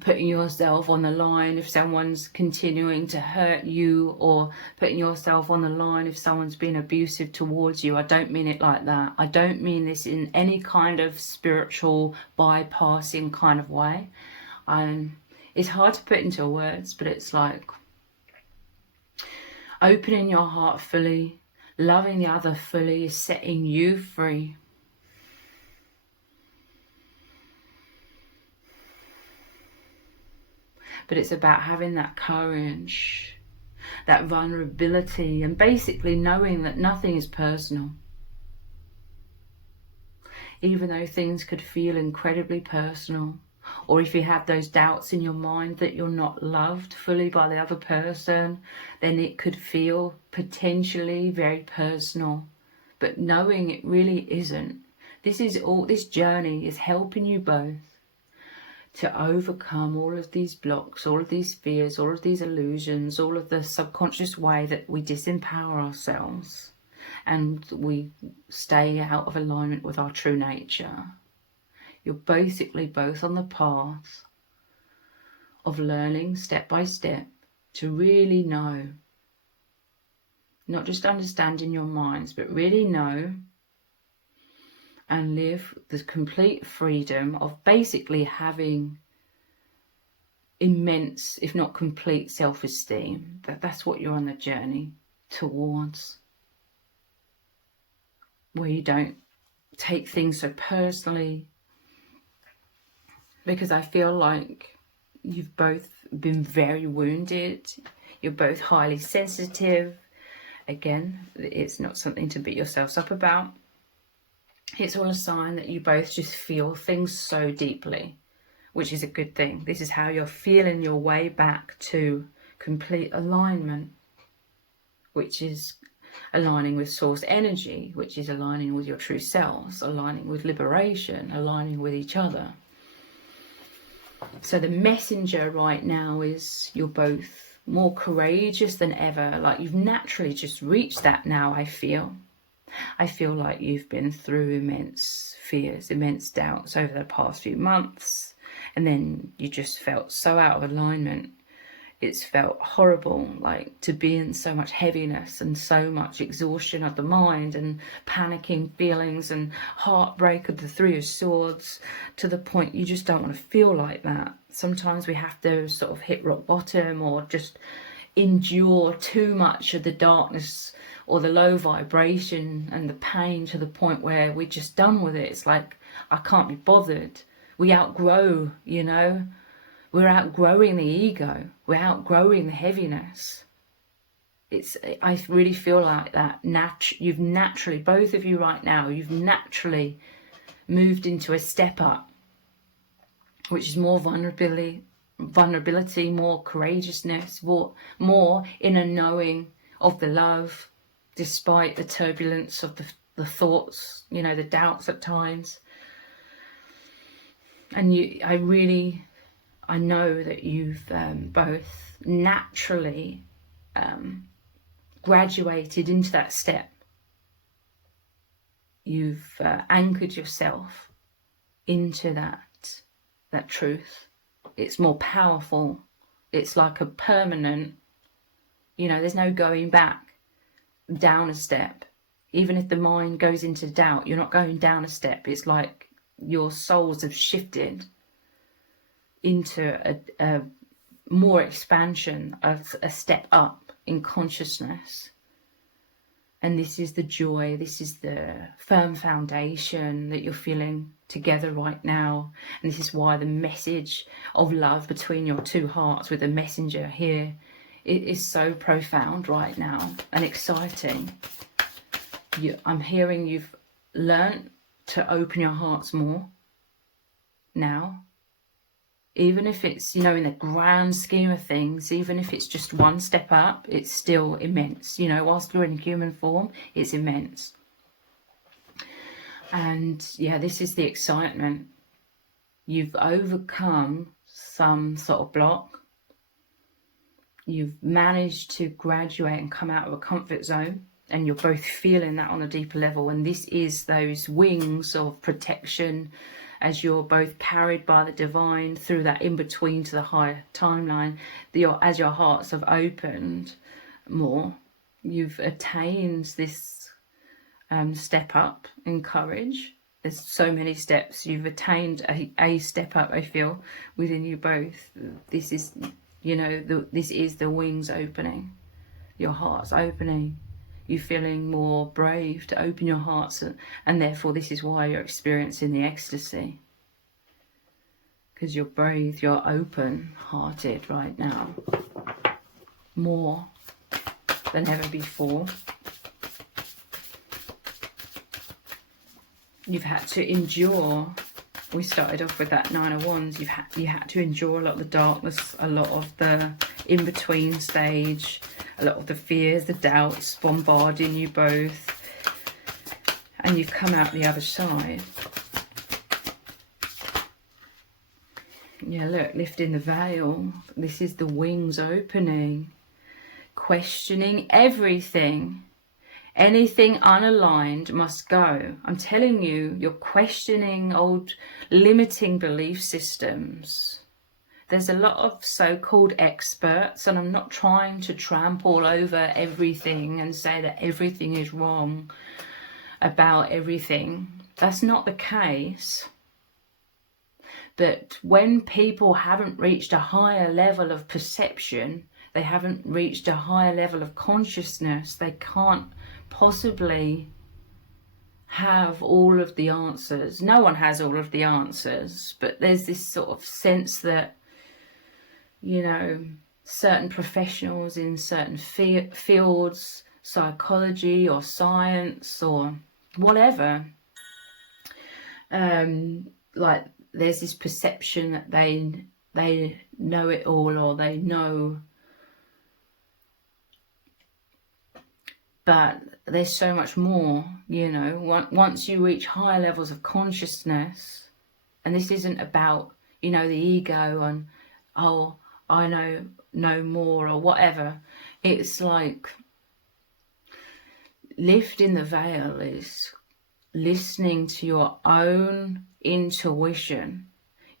putting yourself on the line if someone's continuing to hurt you, or putting yourself on the line if someone's been abusive towards you. I don't mean it like that. I don't mean this in any kind of spiritual bypassing kind of way. It's hard to put into words, but it's like opening your heart fully, loving the other fully is setting you free. But it's about having that courage, that vulnerability, and basically knowing that nothing is personal. Even though things could feel incredibly personal, or if you have those doubts in your mind that you're not loved fully by the other person, then it could feel potentially very personal. But knowing it really isn't. This journey is helping you both to overcome all of these blocks, all of these fears, all of these illusions, all of the subconscious way that we disempower ourselves and we stay out of alignment with our true nature. You're basically both on the path of learning step by step to really know, not just understand in your minds, but really know and live the complete freedom of basically having immense, if not complete, self-esteem. That's what you're on the journey towards, where you don't take things so personally, because I feel like you've both been very wounded. You're both highly sensitive. Again, it's not something to beat yourselves up about. It's all a sign that you both just feel things so deeply, which is a good thing. This is how you're feeling your way back to complete alignment, which is aligning with source energy, which is aligning with your true selves, aligning with liberation, aligning with each other. So the messenger right now is you're both more courageous than ever. Like you've naturally just reached that now, I feel. I feel like you've been through immense fears, immense doubts over the past few months, and then you just felt so out of alignment. It's felt horrible, like to be in so much heaviness and so much exhaustion of the mind and panicking feelings and heartbreak of the Three of Swords, to the point you just don't want to feel like that. Sometimes we have to sort of hit rock bottom or just endure too much of the darkness or the low vibration and the pain to the point where we're just done with it. It's like, I can't be bothered. We outgrow, you know. We're outgrowing the ego. We're outgrowing the heaviness. I really feel like that. You've naturally, both of you right now, you've naturally moved into a step up, which is more vulnerability, more courageousness, more inner knowing of the love, despite the turbulence of the thoughts, you know, the doubts at times. And I know that you've both naturally graduated into that step. You've anchored yourself into that truth. It's more powerful. It's like a permanent, you know, there's no going back, down a step. Even if the mind goes into doubt, you're not going down a step. It's like your souls have shifted into a more expansion, a step up in consciousness. And this is the joy, this is the firm foundation that you're feeling together right now. And this is why the message of love between your two hearts with the messenger here, it is so profound right now and exciting. I'm hearing you've learnt to open your hearts more now. Even if it's, you know, in the grand scheme of things, even if it's just one step up, it's still immense. You know, whilst you're in human form, it's immense. And yeah, this is the excitement. You've overcome some sort of block. You've managed to graduate and come out of a comfort zone. And you're both feeling that on a deeper level. And this is those wings of protection as you're both carried by the divine through that in-between to the higher timeline, as your hearts have opened more, you've attained this step up in courage. There's so many steps. You've attained a step up, I feel, within you both. This is, you know, this is the wings opening. Your heart's opening. You're feeling more brave to open your hearts, and therefore this is why you're experiencing the ecstasy. Because you're brave, you're open-hearted right now. More than ever before. You've had to endure. We started off with that Nine of Wands. You had to endure a lot of the darkness, a lot of the in-between stage, a lot of the fears, the doubts bombarding you both, and you've come out the other side. Yeah, look, lifting the veil. This is the wings opening, questioning everything. Anything unaligned must go. I'm telling you, you're questioning old limiting belief systems. There's a lot of so-called experts, and I'm not trying to trample over everything and say that everything is wrong about everything. That's not the case. But when people haven't reached a higher level of perception, they haven't reached a higher level of consciousness, they can't possibly have all of the answers. No one has all of the answers, but there's this sort of sense that, you know, certain professionals in certain fields, psychology or science or whatever, like there's this perception that they know it all, or they know. But there's so much more, you know, once you reach higher levels of consciousness, and this isn't about, you know, the ego and, oh, I know more or whatever. It's like lifting the veil is listening to your own intuition.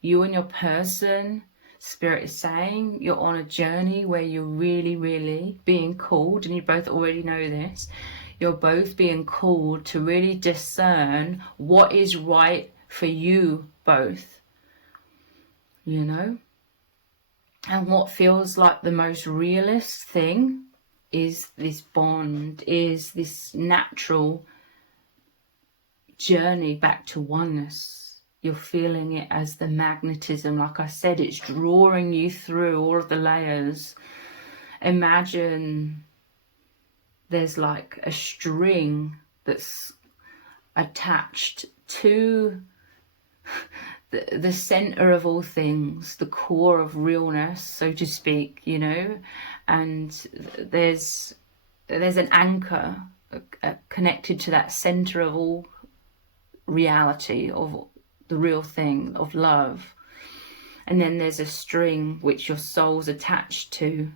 You and your person, Spirit is saying, you're on a journey where you're really, really being called, and you both already know this. You're both being called to really discern what is right for you both, you know? And what feels like the most realist thing is this bond, is this natural journey back to oneness. You're feeling it as the magnetism. Like I said, it's drawing you through all of the layers. Imagine there's like a string that's attached to the center of all things, the core of realness, so to speak, you know, and there's an anchor connected to that center of all reality, of the real thing, of love. And then there's a string which your soul's attached to,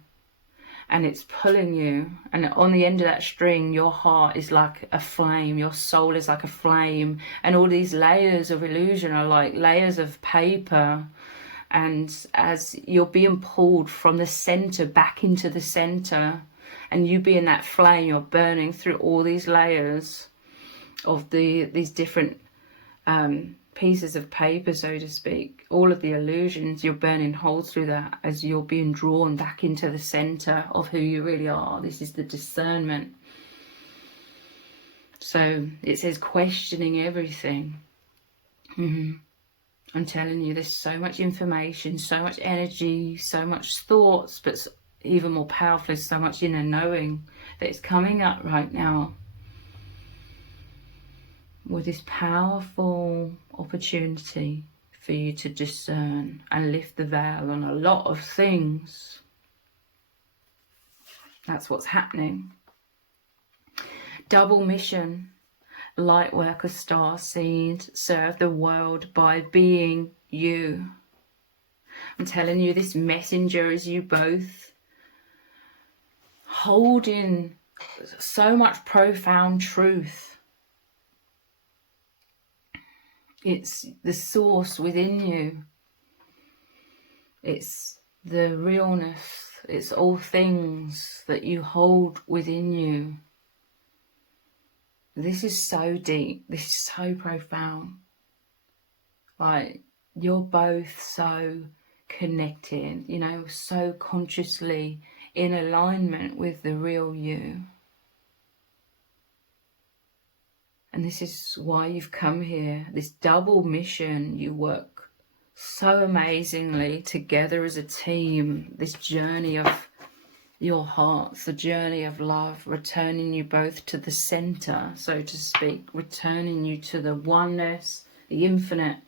and it's pulling you, and on the end of that string your heart is like a flame, your soul is like a flame, and all these layers of illusion are like layers of paper. And as you're being pulled from the center back into the center, and you being that flame, you're burning through all these layers of these different pieces of paper, so to speak, all of the illusions. You're burning holes through that as you're being drawn back into the center of who you really are. This is the discernment. So it says questioning everything. I'm telling you, there's so much information, so much energy, so much thoughts, but even more powerful is so much inner knowing that is coming up right now, with this powerful opportunity for you to discern and lift the veil on a lot of things. That's what's happening. Double mission. Light worker, star seed, serve the world by being you. I'm telling you, this messenger is you both, holding so much profound truth. It's the source within you. It's the realness. It's all things that you hold within you. This is so deep. This is so profound. Like, you're both so connected, you know, so consciously in alignment with the real you. And this is why you've come here, this double mission. You work so amazingly together as a team, this journey of your hearts, the journey of love, returning you both to the center, so to speak, returning you to the oneness, the infinite.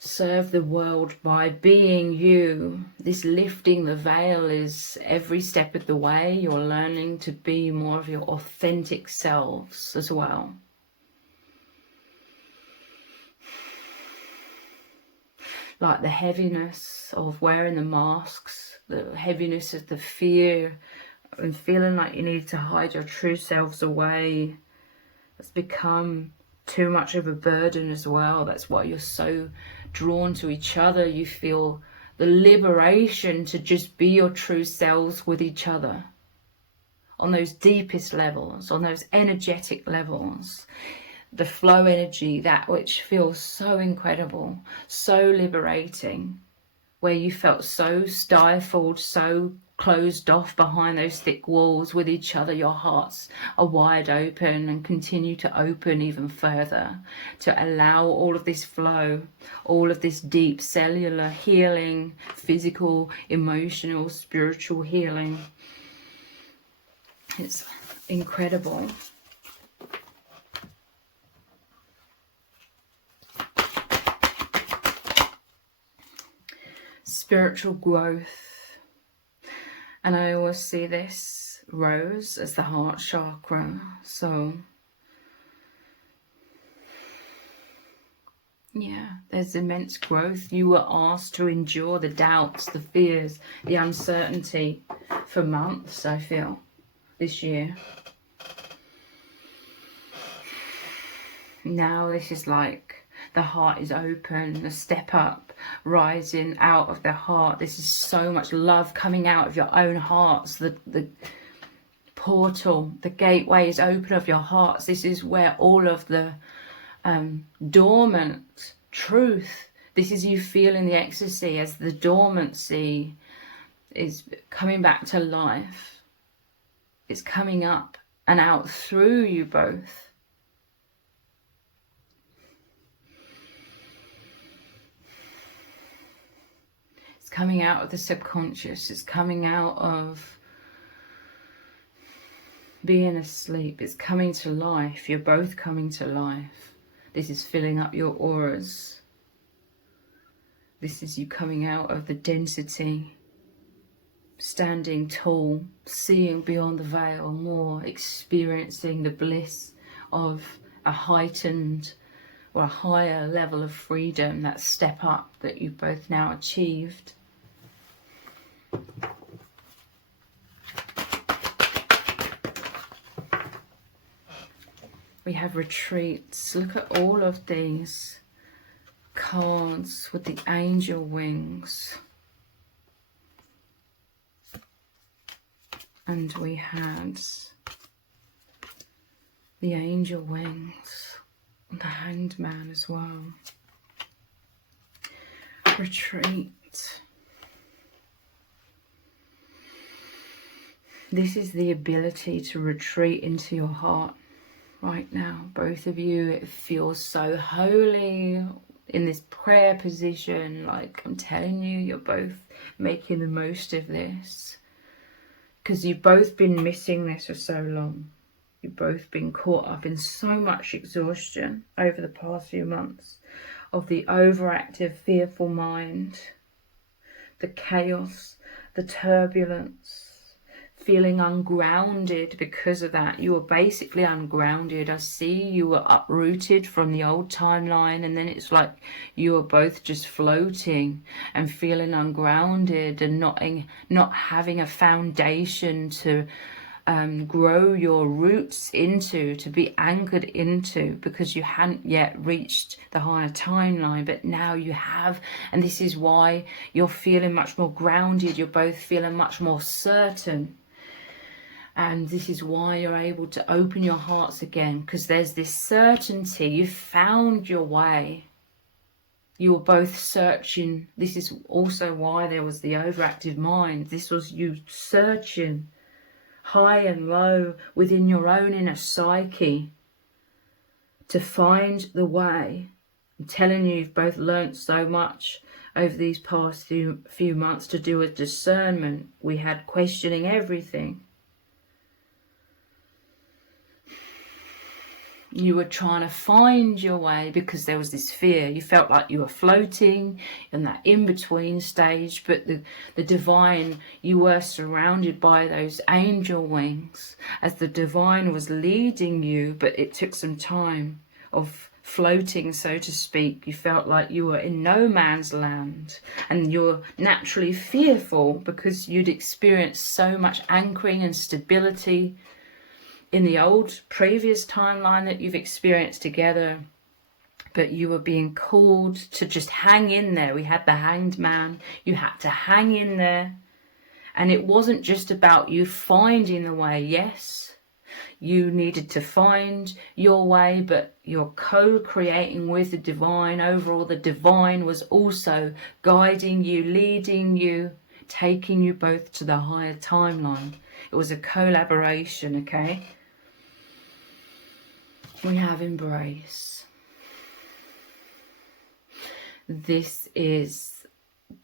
Serve the world by being you. This lifting the veil is every step of the way. You're learning to be more of your authentic selves as well. Like the heaviness of wearing the masks, the heaviness of the fear and feeling like you need to hide your true selves away. It's become too much of a burden as well. That's why you're so drawn to each other. You feel the liberation to just be your true selves with each other on those deepest levels, on those energetic levels. The flow energy, that which feels so incredible, so liberating, where you felt so stifled, so closed off behind those thick walls with each other. Your hearts are wide open and continue to open even further to allow all of this flow, all of this deep cellular healing, physical, emotional, spiritual healing. It's incredible. Spiritual growth. And I always see this rose as the heart chakra. So yeah, there's immense growth. You were asked to endure the doubts, the fears, the uncertainty for months, I feel, this year. Now this is like the heart is open, the step up, rising out of the heart. This is so much love coming out of your own hearts. The portal, the gateway is open of your hearts. This is where all of the dormant truth, this is you feeling the ecstasy as the dormancy is coming back to life. It's coming up and out through you both. It's coming out of the subconscious. It's coming out of being asleep. It's coming to life. You're both coming to life. This is filling up your auras. This is you coming out of the density, standing tall, seeing beyond the veil more, experiencing the bliss of a heightened or a higher level of freedom, that step up that you've both now achieved. We have retreats. Look at all of these cards with the angel wings. And we had the angel wings, the Hanged Man as well. Retreat. This is the ability to retreat into your heart right now. Both of you, it feels so holy in this prayer position. Like I'm telling you, you're both making the most of this because you've both been missing this for so long. You've both been caught up in so much exhaustion over the past few months of the overactive, fearful mind, the chaos, the turbulence, feeling ungrounded because of that. You were basically ungrounded. I see you were uprooted from the old timeline, and then it's like you were both just floating and feeling ungrounded and not having a foundation to grow your roots into, to be anchored into, because you hadn't yet reached the higher timeline, but now you have. And this is why you're feeling much more grounded. You're both feeling much more certain. And this is why you're able to open your hearts again, because there's this certainty. You've found your way. You were both searching. This is also why there was the overactive mind. This was you searching high and low within your own inner psyche to find the way. I'm telling you, you've both learnt so much over these past few months to do with discernment. We had questioning everything. You were trying to find your way because there was this fear. You felt like you were floating in that in-between stage, but the divine, you were surrounded by those angel wings as the divine was leading you, but it took some time of floating, so to speak. You felt like you were in no man's land, and you're naturally fearful because you'd experienced so much anchoring and stability in the old previous timeline that you've experienced together, but you were being called to just hang in there. We had the hanged man. You had to hang in there. And it wasn't just about you finding the way. Yes, you needed to find your way, but you're co-creating with the divine. Overall, the divine was also guiding you, leading you, taking you both to the higher timeline. It was a collaboration, okay? We have embrace. This is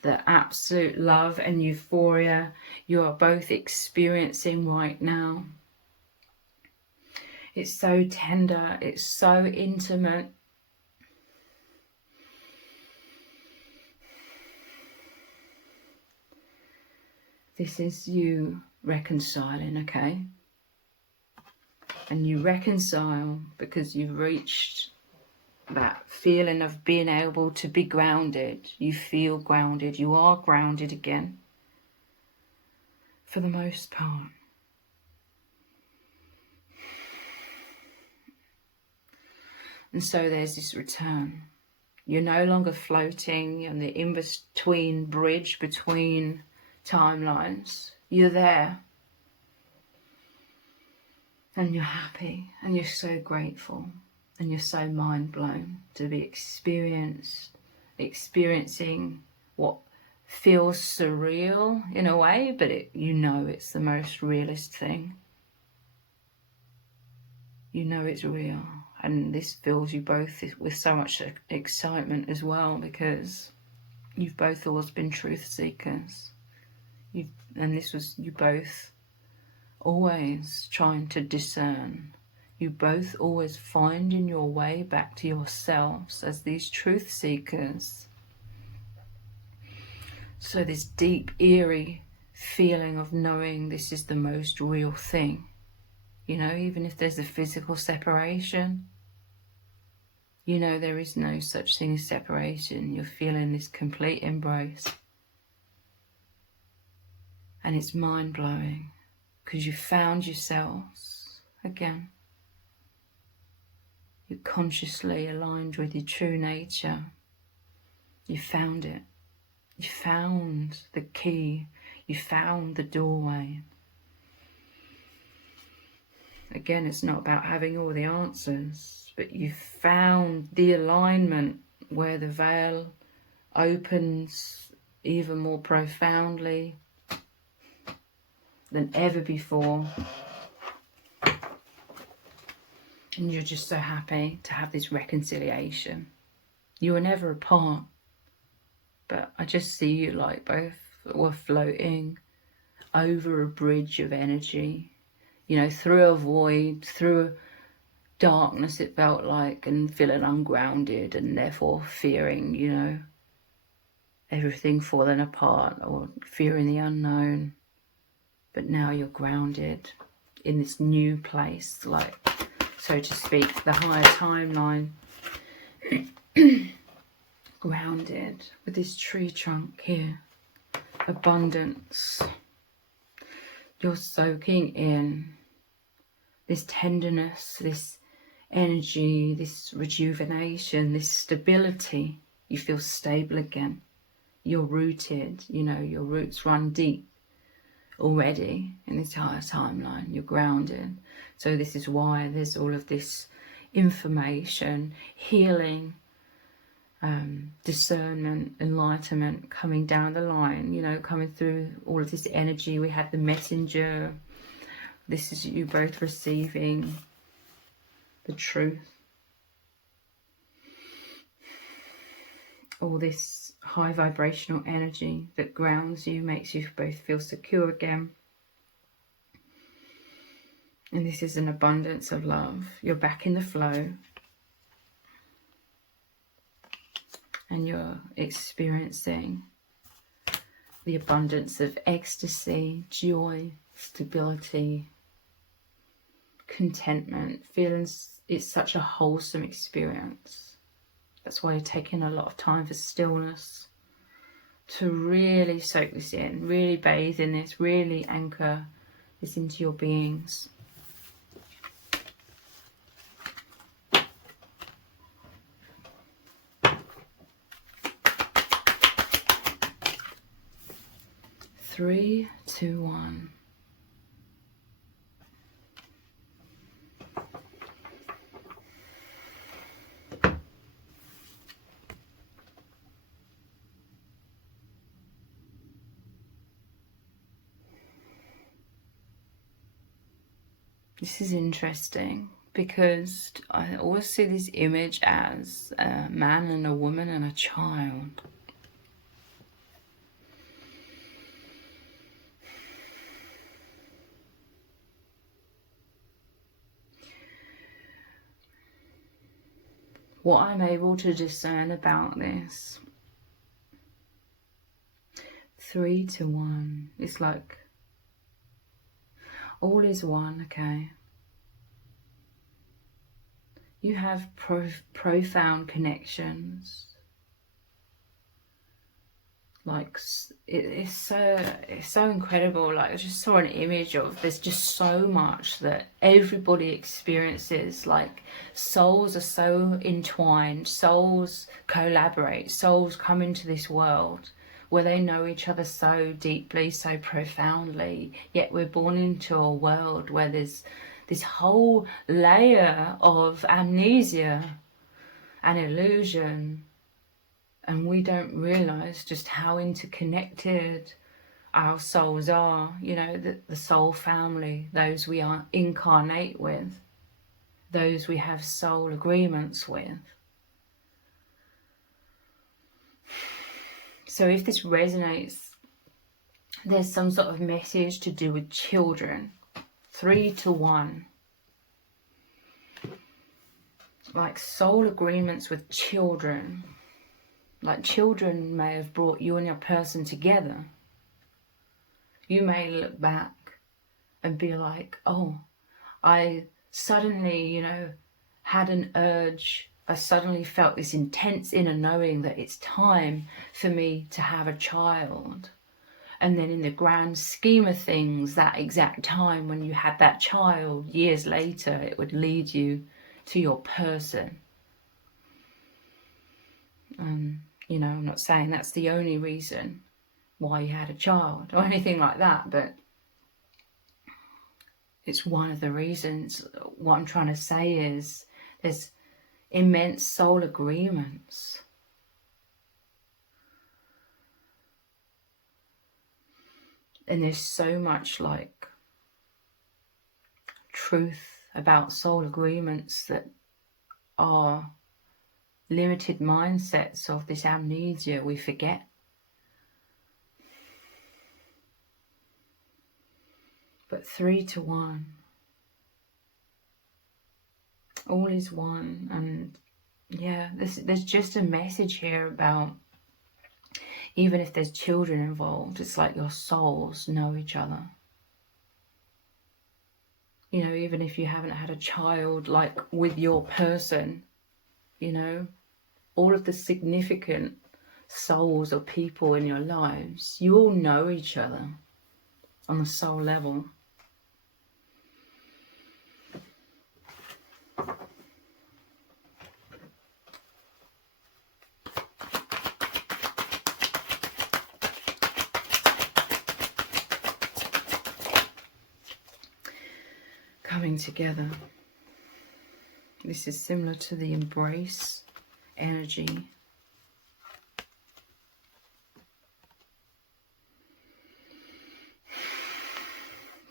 the absolute love and euphoria you are both experiencing right now. It's so tender, it's so intimate. This is you reconciling, okay? And you reconcile because you've reached that feeling of being able to be grounded. You feel grounded. You are grounded again, for the most part. And so there's this return. You're no longer floating on the in-between bridge between timelines. You're there. And you're happy, and you're so grateful, and you're so mind blown to be experiencing what feels surreal in a way, but you know it's the most realist thing. You know it's real, and this fills you both with so much excitement as well, because you've both always been truth seekers. And this was you both always trying to discern. You both always finding your way back to yourselves as these truth seekers. So this deep, eerie feeling of knowing this is the most real thing. You know, even if there's a physical separation, you know there is no such thing as separation. You're feeling this complete embrace. And it's mind-blowing. Because you found yourselves again. You're consciously aligned with your true nature. You found it. You found the key. You found the doorway. Again, it's not about having all the answers, but you found the alignment where the veil opens even more profoundly than ever before. And you're just so happy to have this reconciliation. You were never apart, but I just see you like both were floating over a bridge of energy, you know, through a void, through darkness it felt like, and feeling ungrounded and therefore fearing, you know, everything falling apart or fearing the unknown. But now you're grounded in this new place, like, so to speak, the higher timeline. Grounded with this tree trunk here. Abundance. you're soaking in this tenderness, this energy, this rejuvenation, this stability. You feel stable again. You're rooted, you know, your roots run deep already in the entire timeline. You're grounded. So this is why there's all of this information, healing, discernment, enlightenment coming down the line, you know, coming through all of this energy. We had the messenger. This is you both receiving the truth. All this high vibrational energy that grounds you, makes you both feel secure again. And this is an abundance of love. You're back in the flow. And you're experiencing the abundance of ecstasy, joy, stability, contentment, feelings. It's such a wholesome experience. That's why you're taking a lot of time for stillness, to really soak this in, really bathe in this, really anchor this into your beings. Three, two, one. This is interesting because I always see this image as a man and a woman and a child. What I'm able to discern about this, 3 to 1, it's like all is one, okay? You have profound connections. Like, it's so incredible. Like, I just saw an image of, there's just so much that everybody experiences. Like, souls are so entwined, souls collaborate, souls come into this world where they know each other so deeply, so profoundly, yet we're born into a world where there's this whole layer of amnesia and illusion. And we don't realize just how interconnected our souls are, you know, the soul family, those we are incarnate with, those we have soul agreements with. So if this resonates, there's some sort of message to do with children. 3 to 1. Like soul agreements with children. Like children may have brought you and your person together. You may look back and be like, oh, I suddenly, you know, had an urge. I suddenly felt this intense inner knowing that it's time for me to have a child. And then in the grand scheme of things, that exact time when you had that child, years later, it would lead you to your person. You know, I'm not saying that's the only reason why you had a child or anything like that, but it's one of the reasons. What I'm trying to say is there's immense soul agreements. And there's so much like truth about soul agreements that are limited mindsets of this amnesia we forget. But 3 to 1, all is one. And yeah, there's just a message here about, even if there's children involved, it's like your souls know each other. You know, even if you haven't had a child, like with your person, you know, all of the significant souls or people in your lives, you all know each other on the soul level. coming together. This is similar to the embrace energy.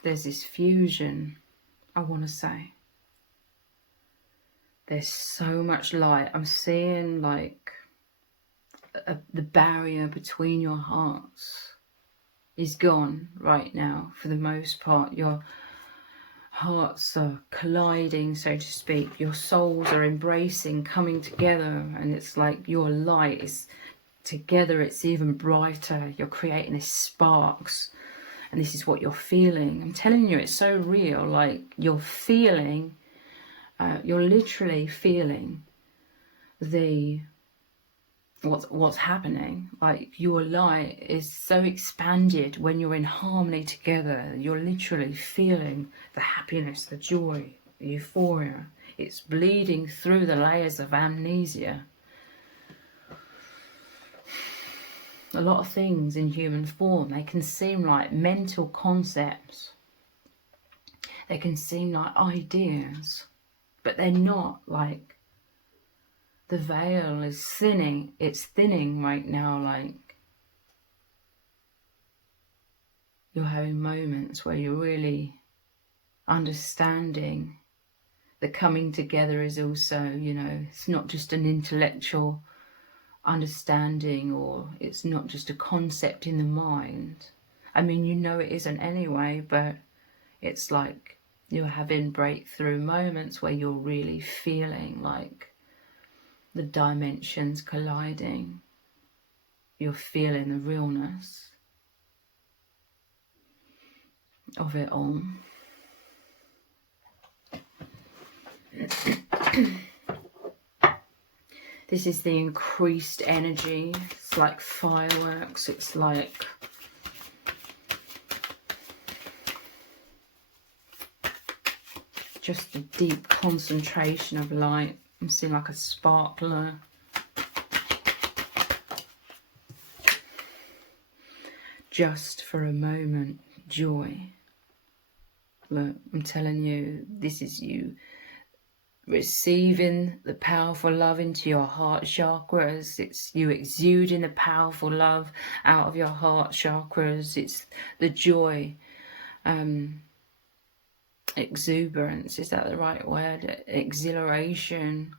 There's this fusion, I want to say. There's so much light. I'm seeing like the barrier between your hearts is gone right now for the most part. Your hearts are colliding, so to speak. Your souls are embracing, coming together, and it's like your light is together. It's even brighter. You're creating these sparks, and this is what you're feeling. I'm telling you, it's so real. Like you're feeling, you're literally feeling the what's happening. Like your light is so expanded when you're in harmony together. You're literally feeling the happiness, the joy, the euphoria. It's bleeding through the layers of amnesia. A lot of things in human form, they can seem like mental concepts. They can seem like ideas, but they're not. Like the veil is thinning. It's thinning right now. Like you're having moments where you're really understanding. The coming together is also, you know, it's not just an intellectual understanding, or it's not just a concept in the mind. I mean, you know it isn't anyway, but it's like you're having breakthrough moments where you're really feeling like the dimensions colliding. You're feeling the realness of it all. This is the increased energy. It's like fireworks. It's like just a deep concentration of light. I'm seeing like a sparkler. Just for a moment, joy. Look, I'm telling you, this is you receiving the powerful love into your heart chakras. It's you exuding the powerful love out of your heart chakras. It's the joy, exuberance, is that the right word? Exhilaration,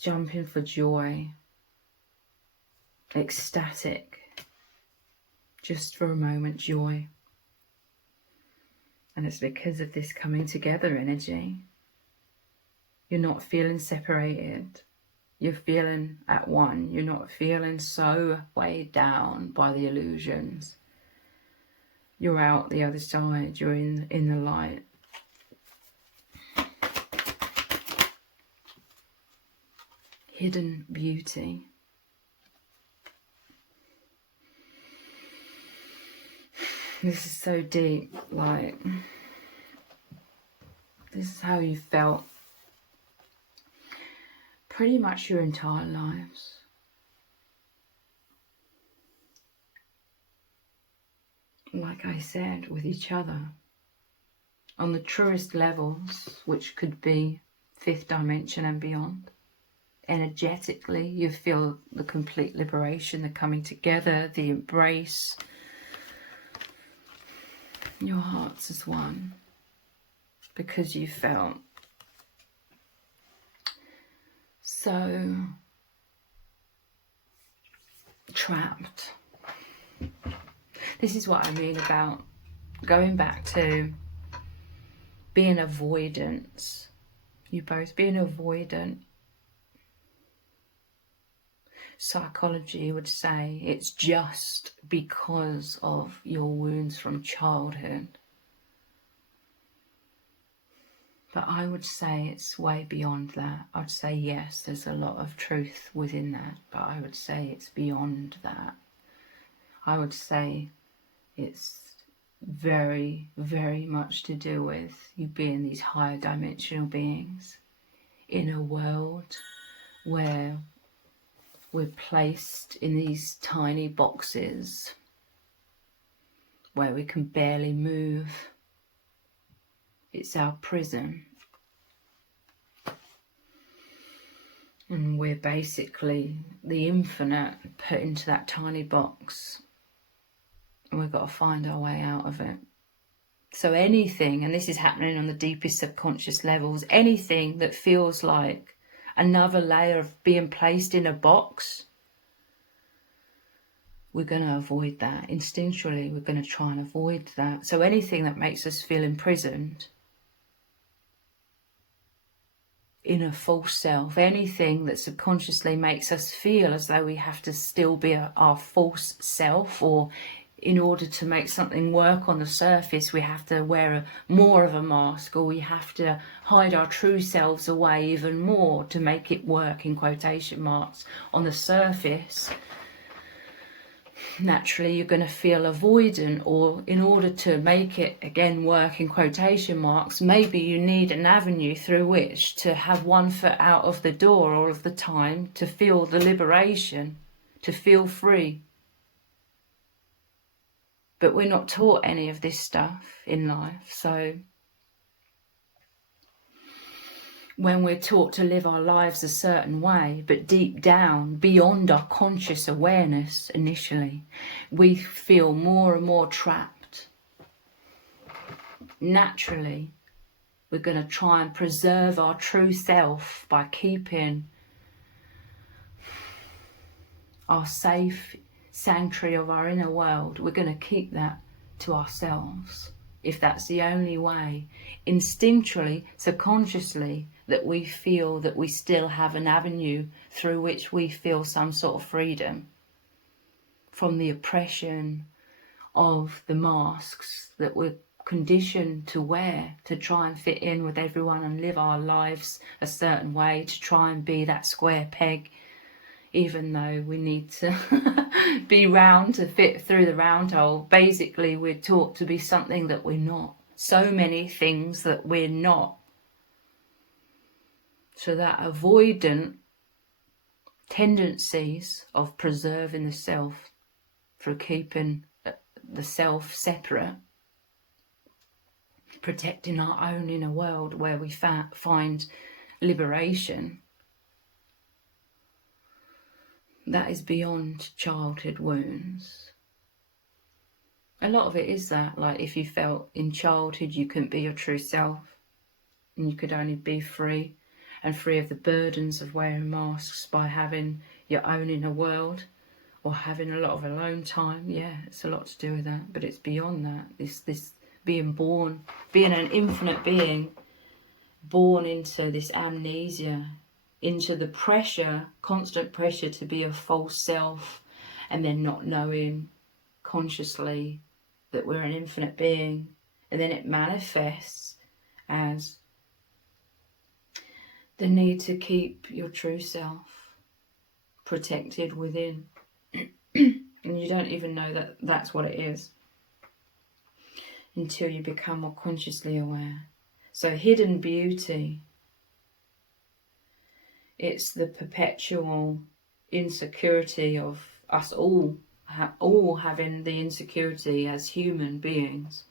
jumping for joy, ecstatic, just for a moment, joy. And it's because of this coming together energy. You're not feeling separated. You're feeling at one. You're not feeling so weighed down by the illusions. You're out the other side. You're in the light. Hidden beauty. This is so deep. Like, this is how you felt pretty much your entire lives. Like I said, with each other. On the truest levels, which could be fifth dimension and beyond. Energetically, you feel the complete liberation, the coming together, the embrace. Your hearts as one. Because you felt so trapped. This is what I mean about going back to being avoidance. You both being avoidant. Psychology would say it's just because of your wounds from childhood. But I would say it's way beyond that. I'd say yes, there's a lot of truth within that, but I would say it's beyond that. I would say it's very, very much to do with you being these higher dimensional beings in a world where we're placed in these tiny boxes where we can barely move. It's our prison. And we're basically the infinite put into that tiny box. And we've got to find our way out of it. So anything, and this is happening on the deepest subconscious levels, anything that feels like another layer of being placed in a box, we're going to avoid that. Instinctually, we're going to try and avoid that. So anything that makes us feel imprisoned in a false self, anything that subconsciously makes us feel as though we have to still be our false self, or in order to make something work on the surface we have to wear more of a mask, or we have to hide our true selves away even more to make it work, in quotation marks, on the surface. Naturally you're going to feel avoidant, or in order to make it again work, in quotation marks, maybe you need an avenue through which to have one foot out of the door all of the time, to feel the liberation, to feel free. But we're not taught any of this stuff in life. So when we're taught to live our lives a certain way, but deep down, beyond our conscious awareness initially, we feel more and more trapped. Naturally, we're going to try and preserve our true self by keeping our safe sanctuary of our inner world. We're going to keep that to ourselves, if that's the only way, instinctually, subconsciously, that we feel that we still have an avenue through which we feel some sort of freedom from the oppression of the masks that we're conditioned to wear to try and fit in with everyone and live our lives a certain way, to try and be that square peg, even though we need to be round to fit through the round hole. Basically, we're taught to be something that we're not. So many things that we're not. So that avoidant tendencies of preserving the self through keeping the self separate, protecting our own inner world where we find liberation, that is beyond childhood wounds. A lot of it is that, like if you felt in childhood you couldn't be your true self and you could only be free and free of the burdens of wearing masks by having your own inner world or having a lot of alone time. Yeah, it's a lot to do with that, but it's beyond that. This being born, being an infinite being, born into this amnesia, into the pressure, constant pressure to be a false self, and then not knowing consciously that we're an infinite being, and then it manifests as the need to keep your true self protected within. And you don't even know that that's what it is until you become more consciously aware. So hidden beauty, it's the perpetual insecurity of us all having the insecurity as human beings,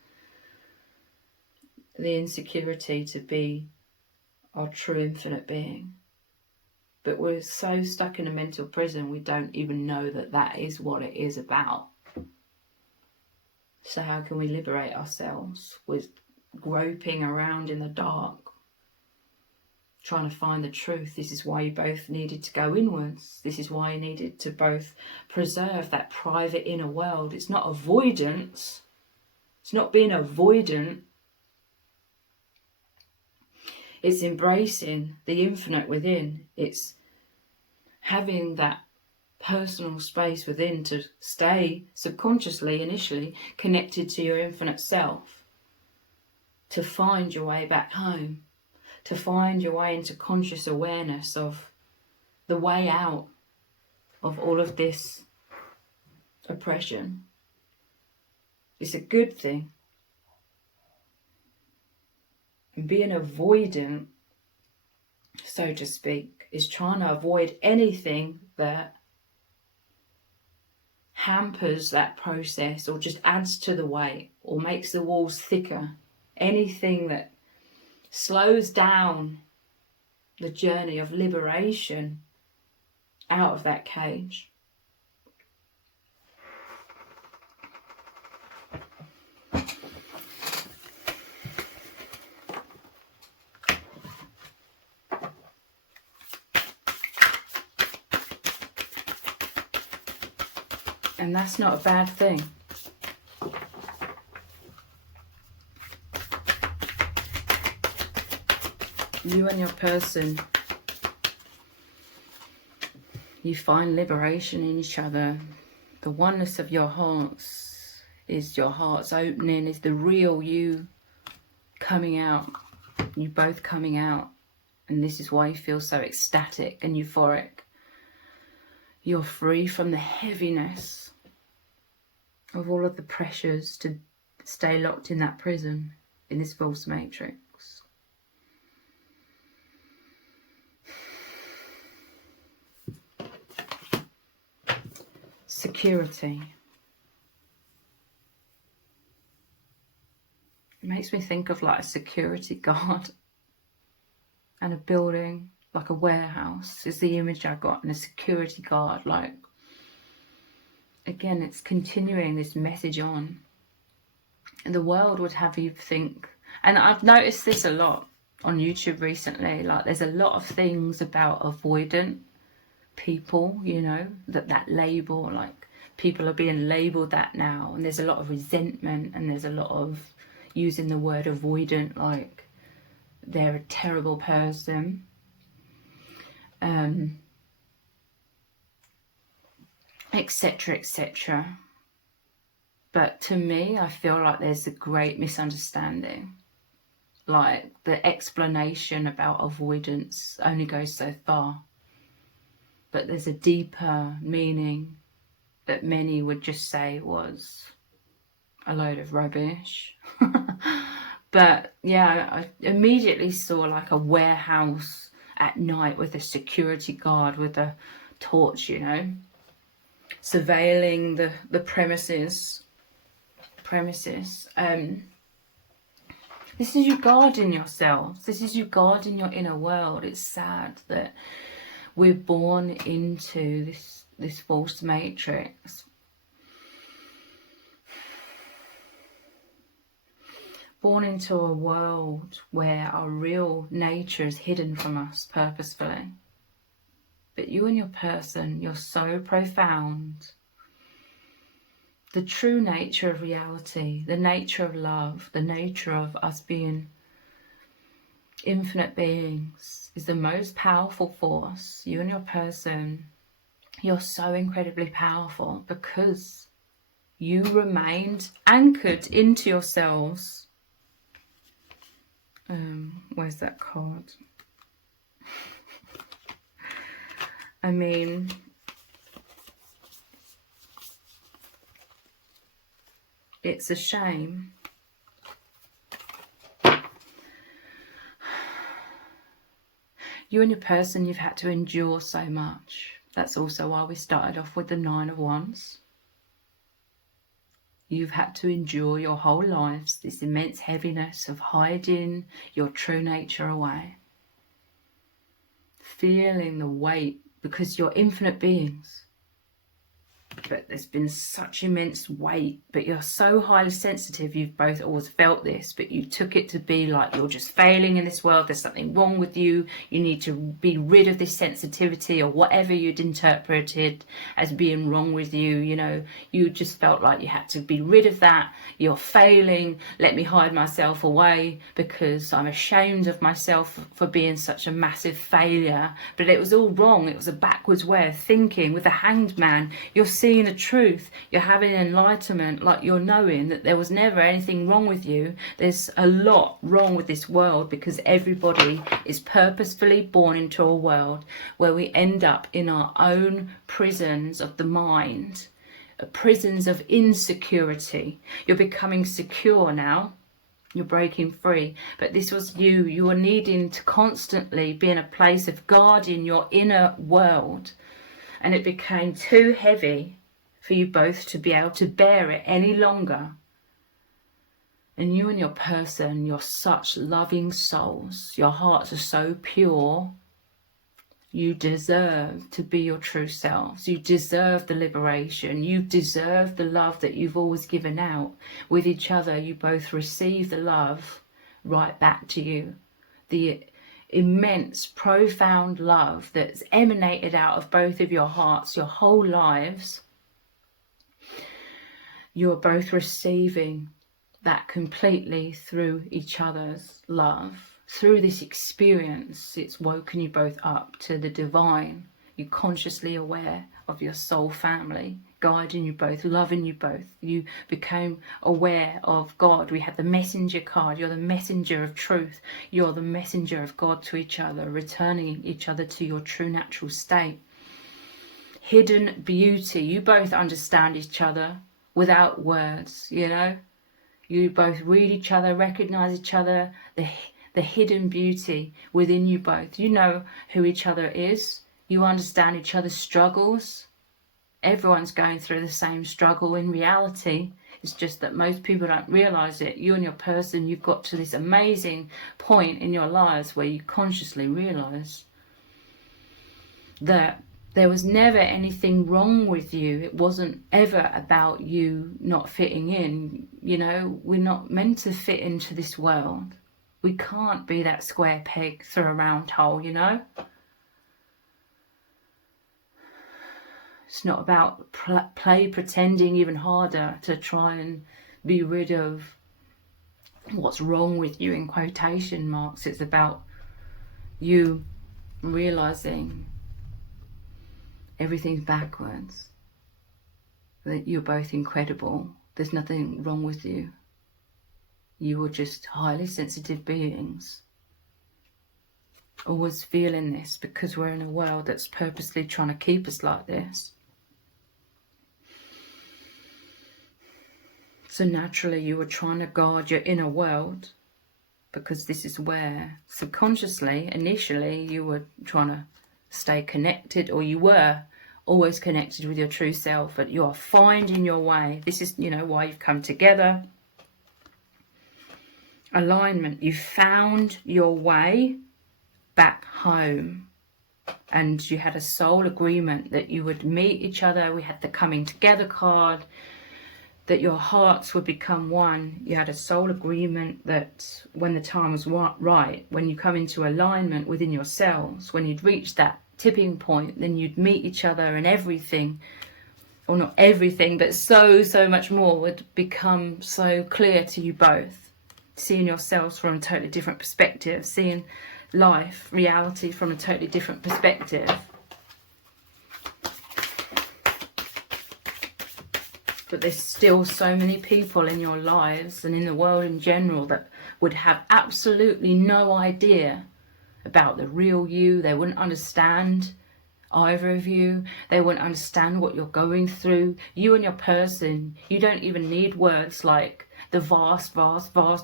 the insecurity to be our true infinite being. But we're so stuck in a mental prison we don't even know that that is what it is about. So how can we liberate ourselves with groping around in the dark, trying to find the truth? This is why you both needed to go inwards. This is why you needed to both preserve that private inner world. It's not avoidance. It's not being avoidant. It's embracing the infinite within. It's having that personal space within to stay subconsciously, initially, connected to your infinite self, to find your way back home, to find your way into conscious awareness of the way out of all of this oppression. It's a good thing. And being avoidant, so to speak, is trying to avoid anything that hampers that process or just adds to the weight or makes the walls thicker. Anything that slows down the journey of liberation out of that cage. And that's not a bad thing. You and your person, you find liberation in each other. The oneness of your hearts is your heart's opening, is the real you coming out. You both coming out. And this is why you feel so ecstatic and euphoric. You're free from the heaviness of all of the pressures to stay locked in that prison, in this false matrix. Security. It makes me think of like a security guard and a building, like a warehouse is the image I got, and a security guard. Like, again, it's continuing this message on. And the world would have you think, and I've noticed this a lot on YouTube recently, like there's a lot of things about avoidant people, you know, that label, like people are being labeled that now, and there's a lot of resentment, and there's a lot of using the word avoidant like they're a terrible person. Etc, etc. But to me, I feel like there's a great misunderstanding. Like the explanation about avoidance only goes so far. But there's a deeper meaning that many would just say was a load of rubbish. But yeah, I immediately saw like a warehouse at night with a security guard with a torch, you know, surveilling the premises. This is you guarding yourselves. This is you guarding your inner world. It's sad that we're born into this false matrix. Born into a world where our real nature is hidden from us purposefully. But you and your person, you're so profound. The true nature of reality, the nature of love, the nature of us being infinite beings is the most powerful force. You and your person, you're so incredibly powerful because you remained anchored into yourselves. Where's that card? I mean, it's a shame. You and your person, you've had to endure so much. That's also why we started off with the 9 of Wands. You've had to endure your whole lives this immense heaviness of hiding your true nature away. Feeling the weight because you're infinite beings. But there's been such immense weight, but you're so highly sensitive. You've both always felt this, but you took it to be like you're just failing in this world. There's something wrong with you. You need to be rid of this sensitivity or whatever you'd interpreted as being wrong with you. You know, you just felt like you had to be rid of that. You're failing. Let me hide myself away because I'm ashamed of myself for being such a massive failure. But it was all wrong. It was a backwards way of thinking. With the Hanged Man, you're seeing the truth, you're having enlightenment, like you're knowing that there was never anything wrong with you. There's a lot wrong with this world because everybody is purposefully born into a world where we end up in our own prisons of the mind, prisons of insecurity. You're becoming secure now. You're breaking free. But this was you. You were needing to constantly be in a place of guarding your inner world. And it became too heavy for you both to be able to bear it any longer. And you and your person, you're such loving souls. Your hearts are so pure. You deserve to be your true selves. You deserve the liberation. You deserve the love that you've always given out. With each other, you both receive the love right back to you. The immense, profound love that's emanated out of both of your hearts, your whole lives. You're both receiving that completely through each other's love. Through this experience, it's woken you both up to the divine. You're consciously aware of your soul family, guiding you both, loving you both. You became aware of God. We had the messenger card. You're the messenger of truth. You're the messenger of God to each other, returning each other to your true natural state. Hidden beauty. You both understand each other without words, you know. You both read each other, recognize each other, the hidden beauty within you both. You know who each other is. You understand each other's struggles. Everyone's going through the same struggle in reality. It's just that most people don't realize it. You and your person, you've got to this amazing point in your lives where you consciously realize that there was never anything wrong with you. It wasn't ever about you not fitting in. You know, we're not meant to fit into this world. We can't be that square peg through a round hole, you know. It's not about play pretending even harder to try and be rid of what's wrong with you in quotation marks. It's about you realizing everything's backwards, that you're both incredible. There's nothing wrong with you. You are just highly sensitive beings, always feeling this, because we're in a world that's purposely trying to keep us like this. So naturally you were trying to guard your inner world, because this is where subconsciously, initially, you were trying to stay connected, or you were always connected with your true self, but you are finding your way. This is, you know, why you've come together. Alignment. You found your way back home, and you had a soul agreement that you would meet each other. We had the coming together card, that your hearts would become one. You had a soul agreement that when the time was right, when you come into alignment within yourselves, when you'd reach that tipping point, then you'd meet each other, and everything, or not everything, but so much more would become so clear to you both. Seeing yourselves from a totally different perspective, seeing life, reality from a totally different perspective. But there's still so many people in your lives and in the world in general that would have absolutely no idea about the real you. They wouldn't understand either of you. They wouldn't understand what you're going through. You and your person, you don't even need words. Like the vast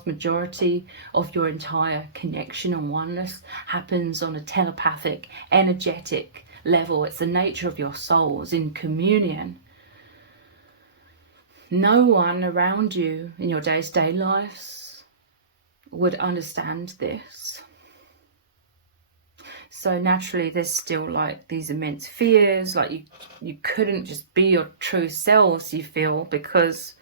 majority of your entire connection and oneness happens on a telepathic, energetic level. It's the nature of your souls in communion. No one around you in your day-to-day lives would understand this. So naturally there's still like these immense fears, like you couldn't just be your true selves, you feel, because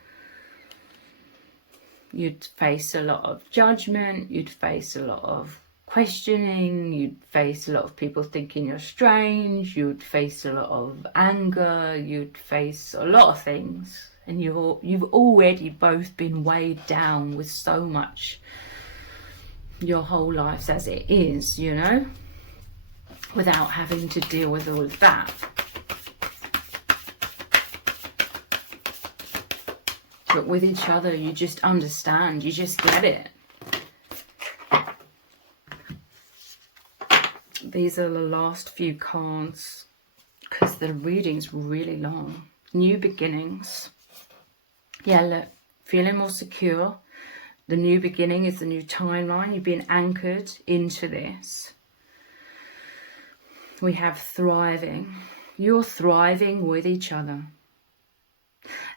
you'd face a lot of judgment, you'd face a lot of questioning, you'd face a lot of people thinking you're strange, you'd face a lot of anger, you'd face a lot of things. And you've already both been weighed down with so much, your whole lives as it is, you know, without having to deal with all of that. But with each other, you just understand, you just get it. These are the last few cards, because the reading's really long. New beginnings. Yeah, look, feeling more secure. The new beginning is the new timeline. You've been anchored into this. We have thriving. You're thriving with each other.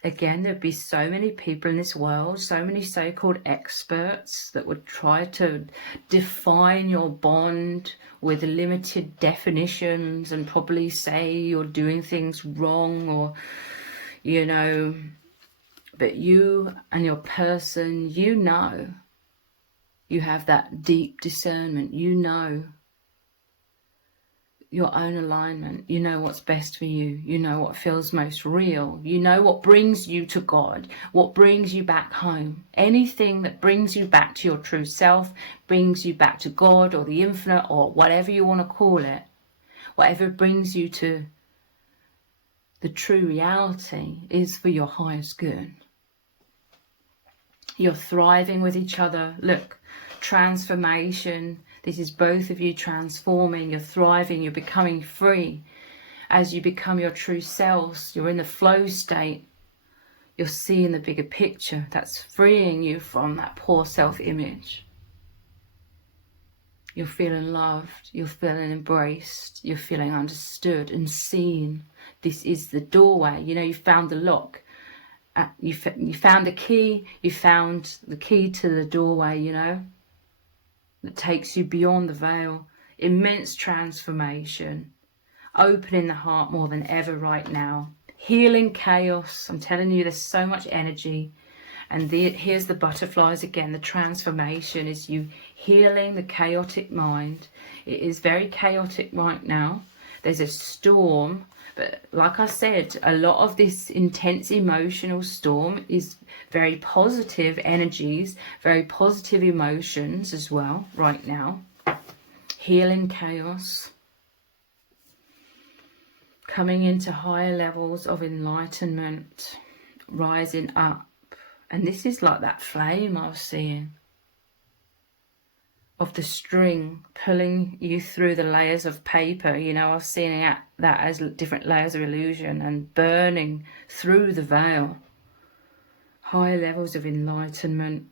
Again, there'd be so many people in this world, so many so-called experts that would try to define your bond with limited definitions and probably say you're doing things wrong, or, you know, but you and your person, you know, you have that deep discernment, you know your own alignment, you know what's best for you, you know what feels most real, you know what brings you to God, what brings you back home. Anything that brings you back to your true self, brings you back to God or the infinite or whatever you want to call it, whatever brings you to the true reality is for your highest good. You're thriving with each other. Look, transformation. This is both of you transforming. You're thriving. You're becoming free. As you become your true selves, you're in the flow state. You're seeing the bigger picture. That's freeing you from that poor self-image. You're feeling loved. You're feeling embraced. You're feeling understood and seen. This is the doorway. You know, you found the lock. You found the key. You found the key to the doorway, you know, that takes you beyond the veil. Immense transformation. Opening the heart more than ever right now. Healing chaos. I'm telling you, there's so much energy. And here's the butterflies again. The transformation is you healing the chaotic mind. It is very chaotic right now. There's a storm. But like I said, a lot of this intense emotional storm is very positive energies, very positive emotions as well right now. Healing chaos. Coming into higher levels of enlightenment. Rising up. And this is like that flame I was seeing. Of the string pulling you through the layers of paper. You know, I was seeing that as different layers of illusion and burning through the veil. High levels of enlightenment.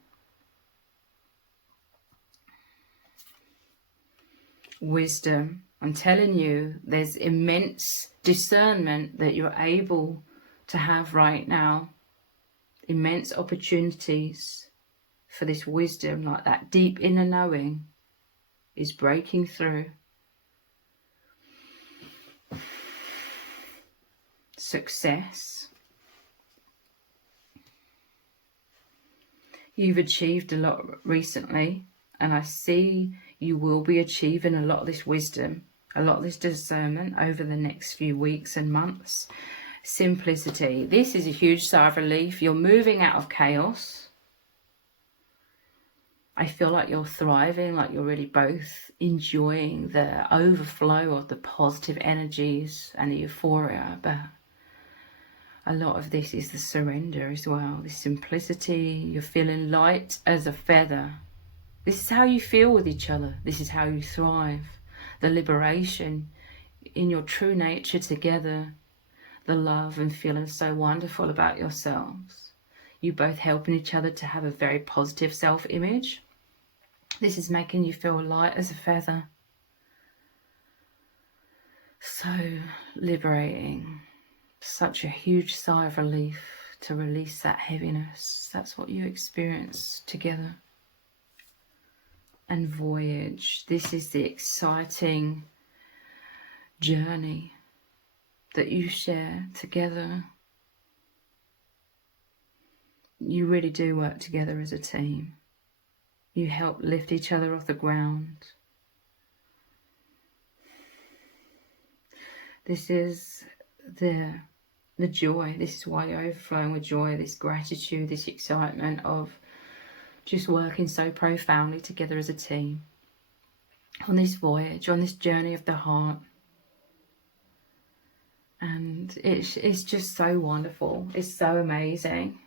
Wisdom. I'm telling you, there's immense discernment that you're able to have right now. Immense opportunities for this wisdom, like that deep inner knowing is breaking through. Success. You've achieved a lot recently, and I see you will be achieving a lot of this wisdom, a lot of this discernment over the next few weeks and months. Simplicity. This is a huge sigh of relief. You're moving out of chaos. I feel like you're thriving, like you're really both enjoying the overflow of the positive energies and the euphoria, but a lot of this is the surrender as well, the simplicity. You're feeling light as a feather. This is how you feel with each other. This is how you thrive. The liberation in your true nature together, the love and feeling so wonderful about yourselves. You both helping each other to have a very positive self-image. This is making you feel light as a feather. So liberating. Such a huge sigh of relief to release that heaviness. That's what you experience together. And voyage. This is the exciting journey that you share together. You really do work together as a team. You help lift each other off the ground. This is the joy. This is why you're overflowing with joy, this gratitude, this excitement of just working so profoundly together as a team. On this voyage, on this journey of the heart. And it's just so wonderful. It's so amazing.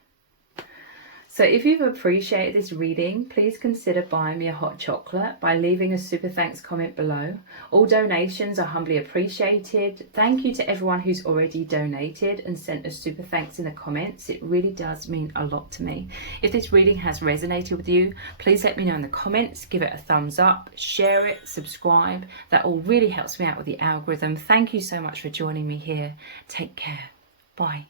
So if you've appreciated this reading, please consider buying me a hot chocolate by leaving a super thanks comment below. All donations are humbly appreciated. Thank you to everyone who's already donated and sent a super thanks in the comments. It really does mean a lot to me. If this reading has resonated with you, please let me know in the comments. Give it a thumbs up, share it, subscribe. That all really helps me out with the algorithm. Thank you so much for joining me here. Take care. Bye.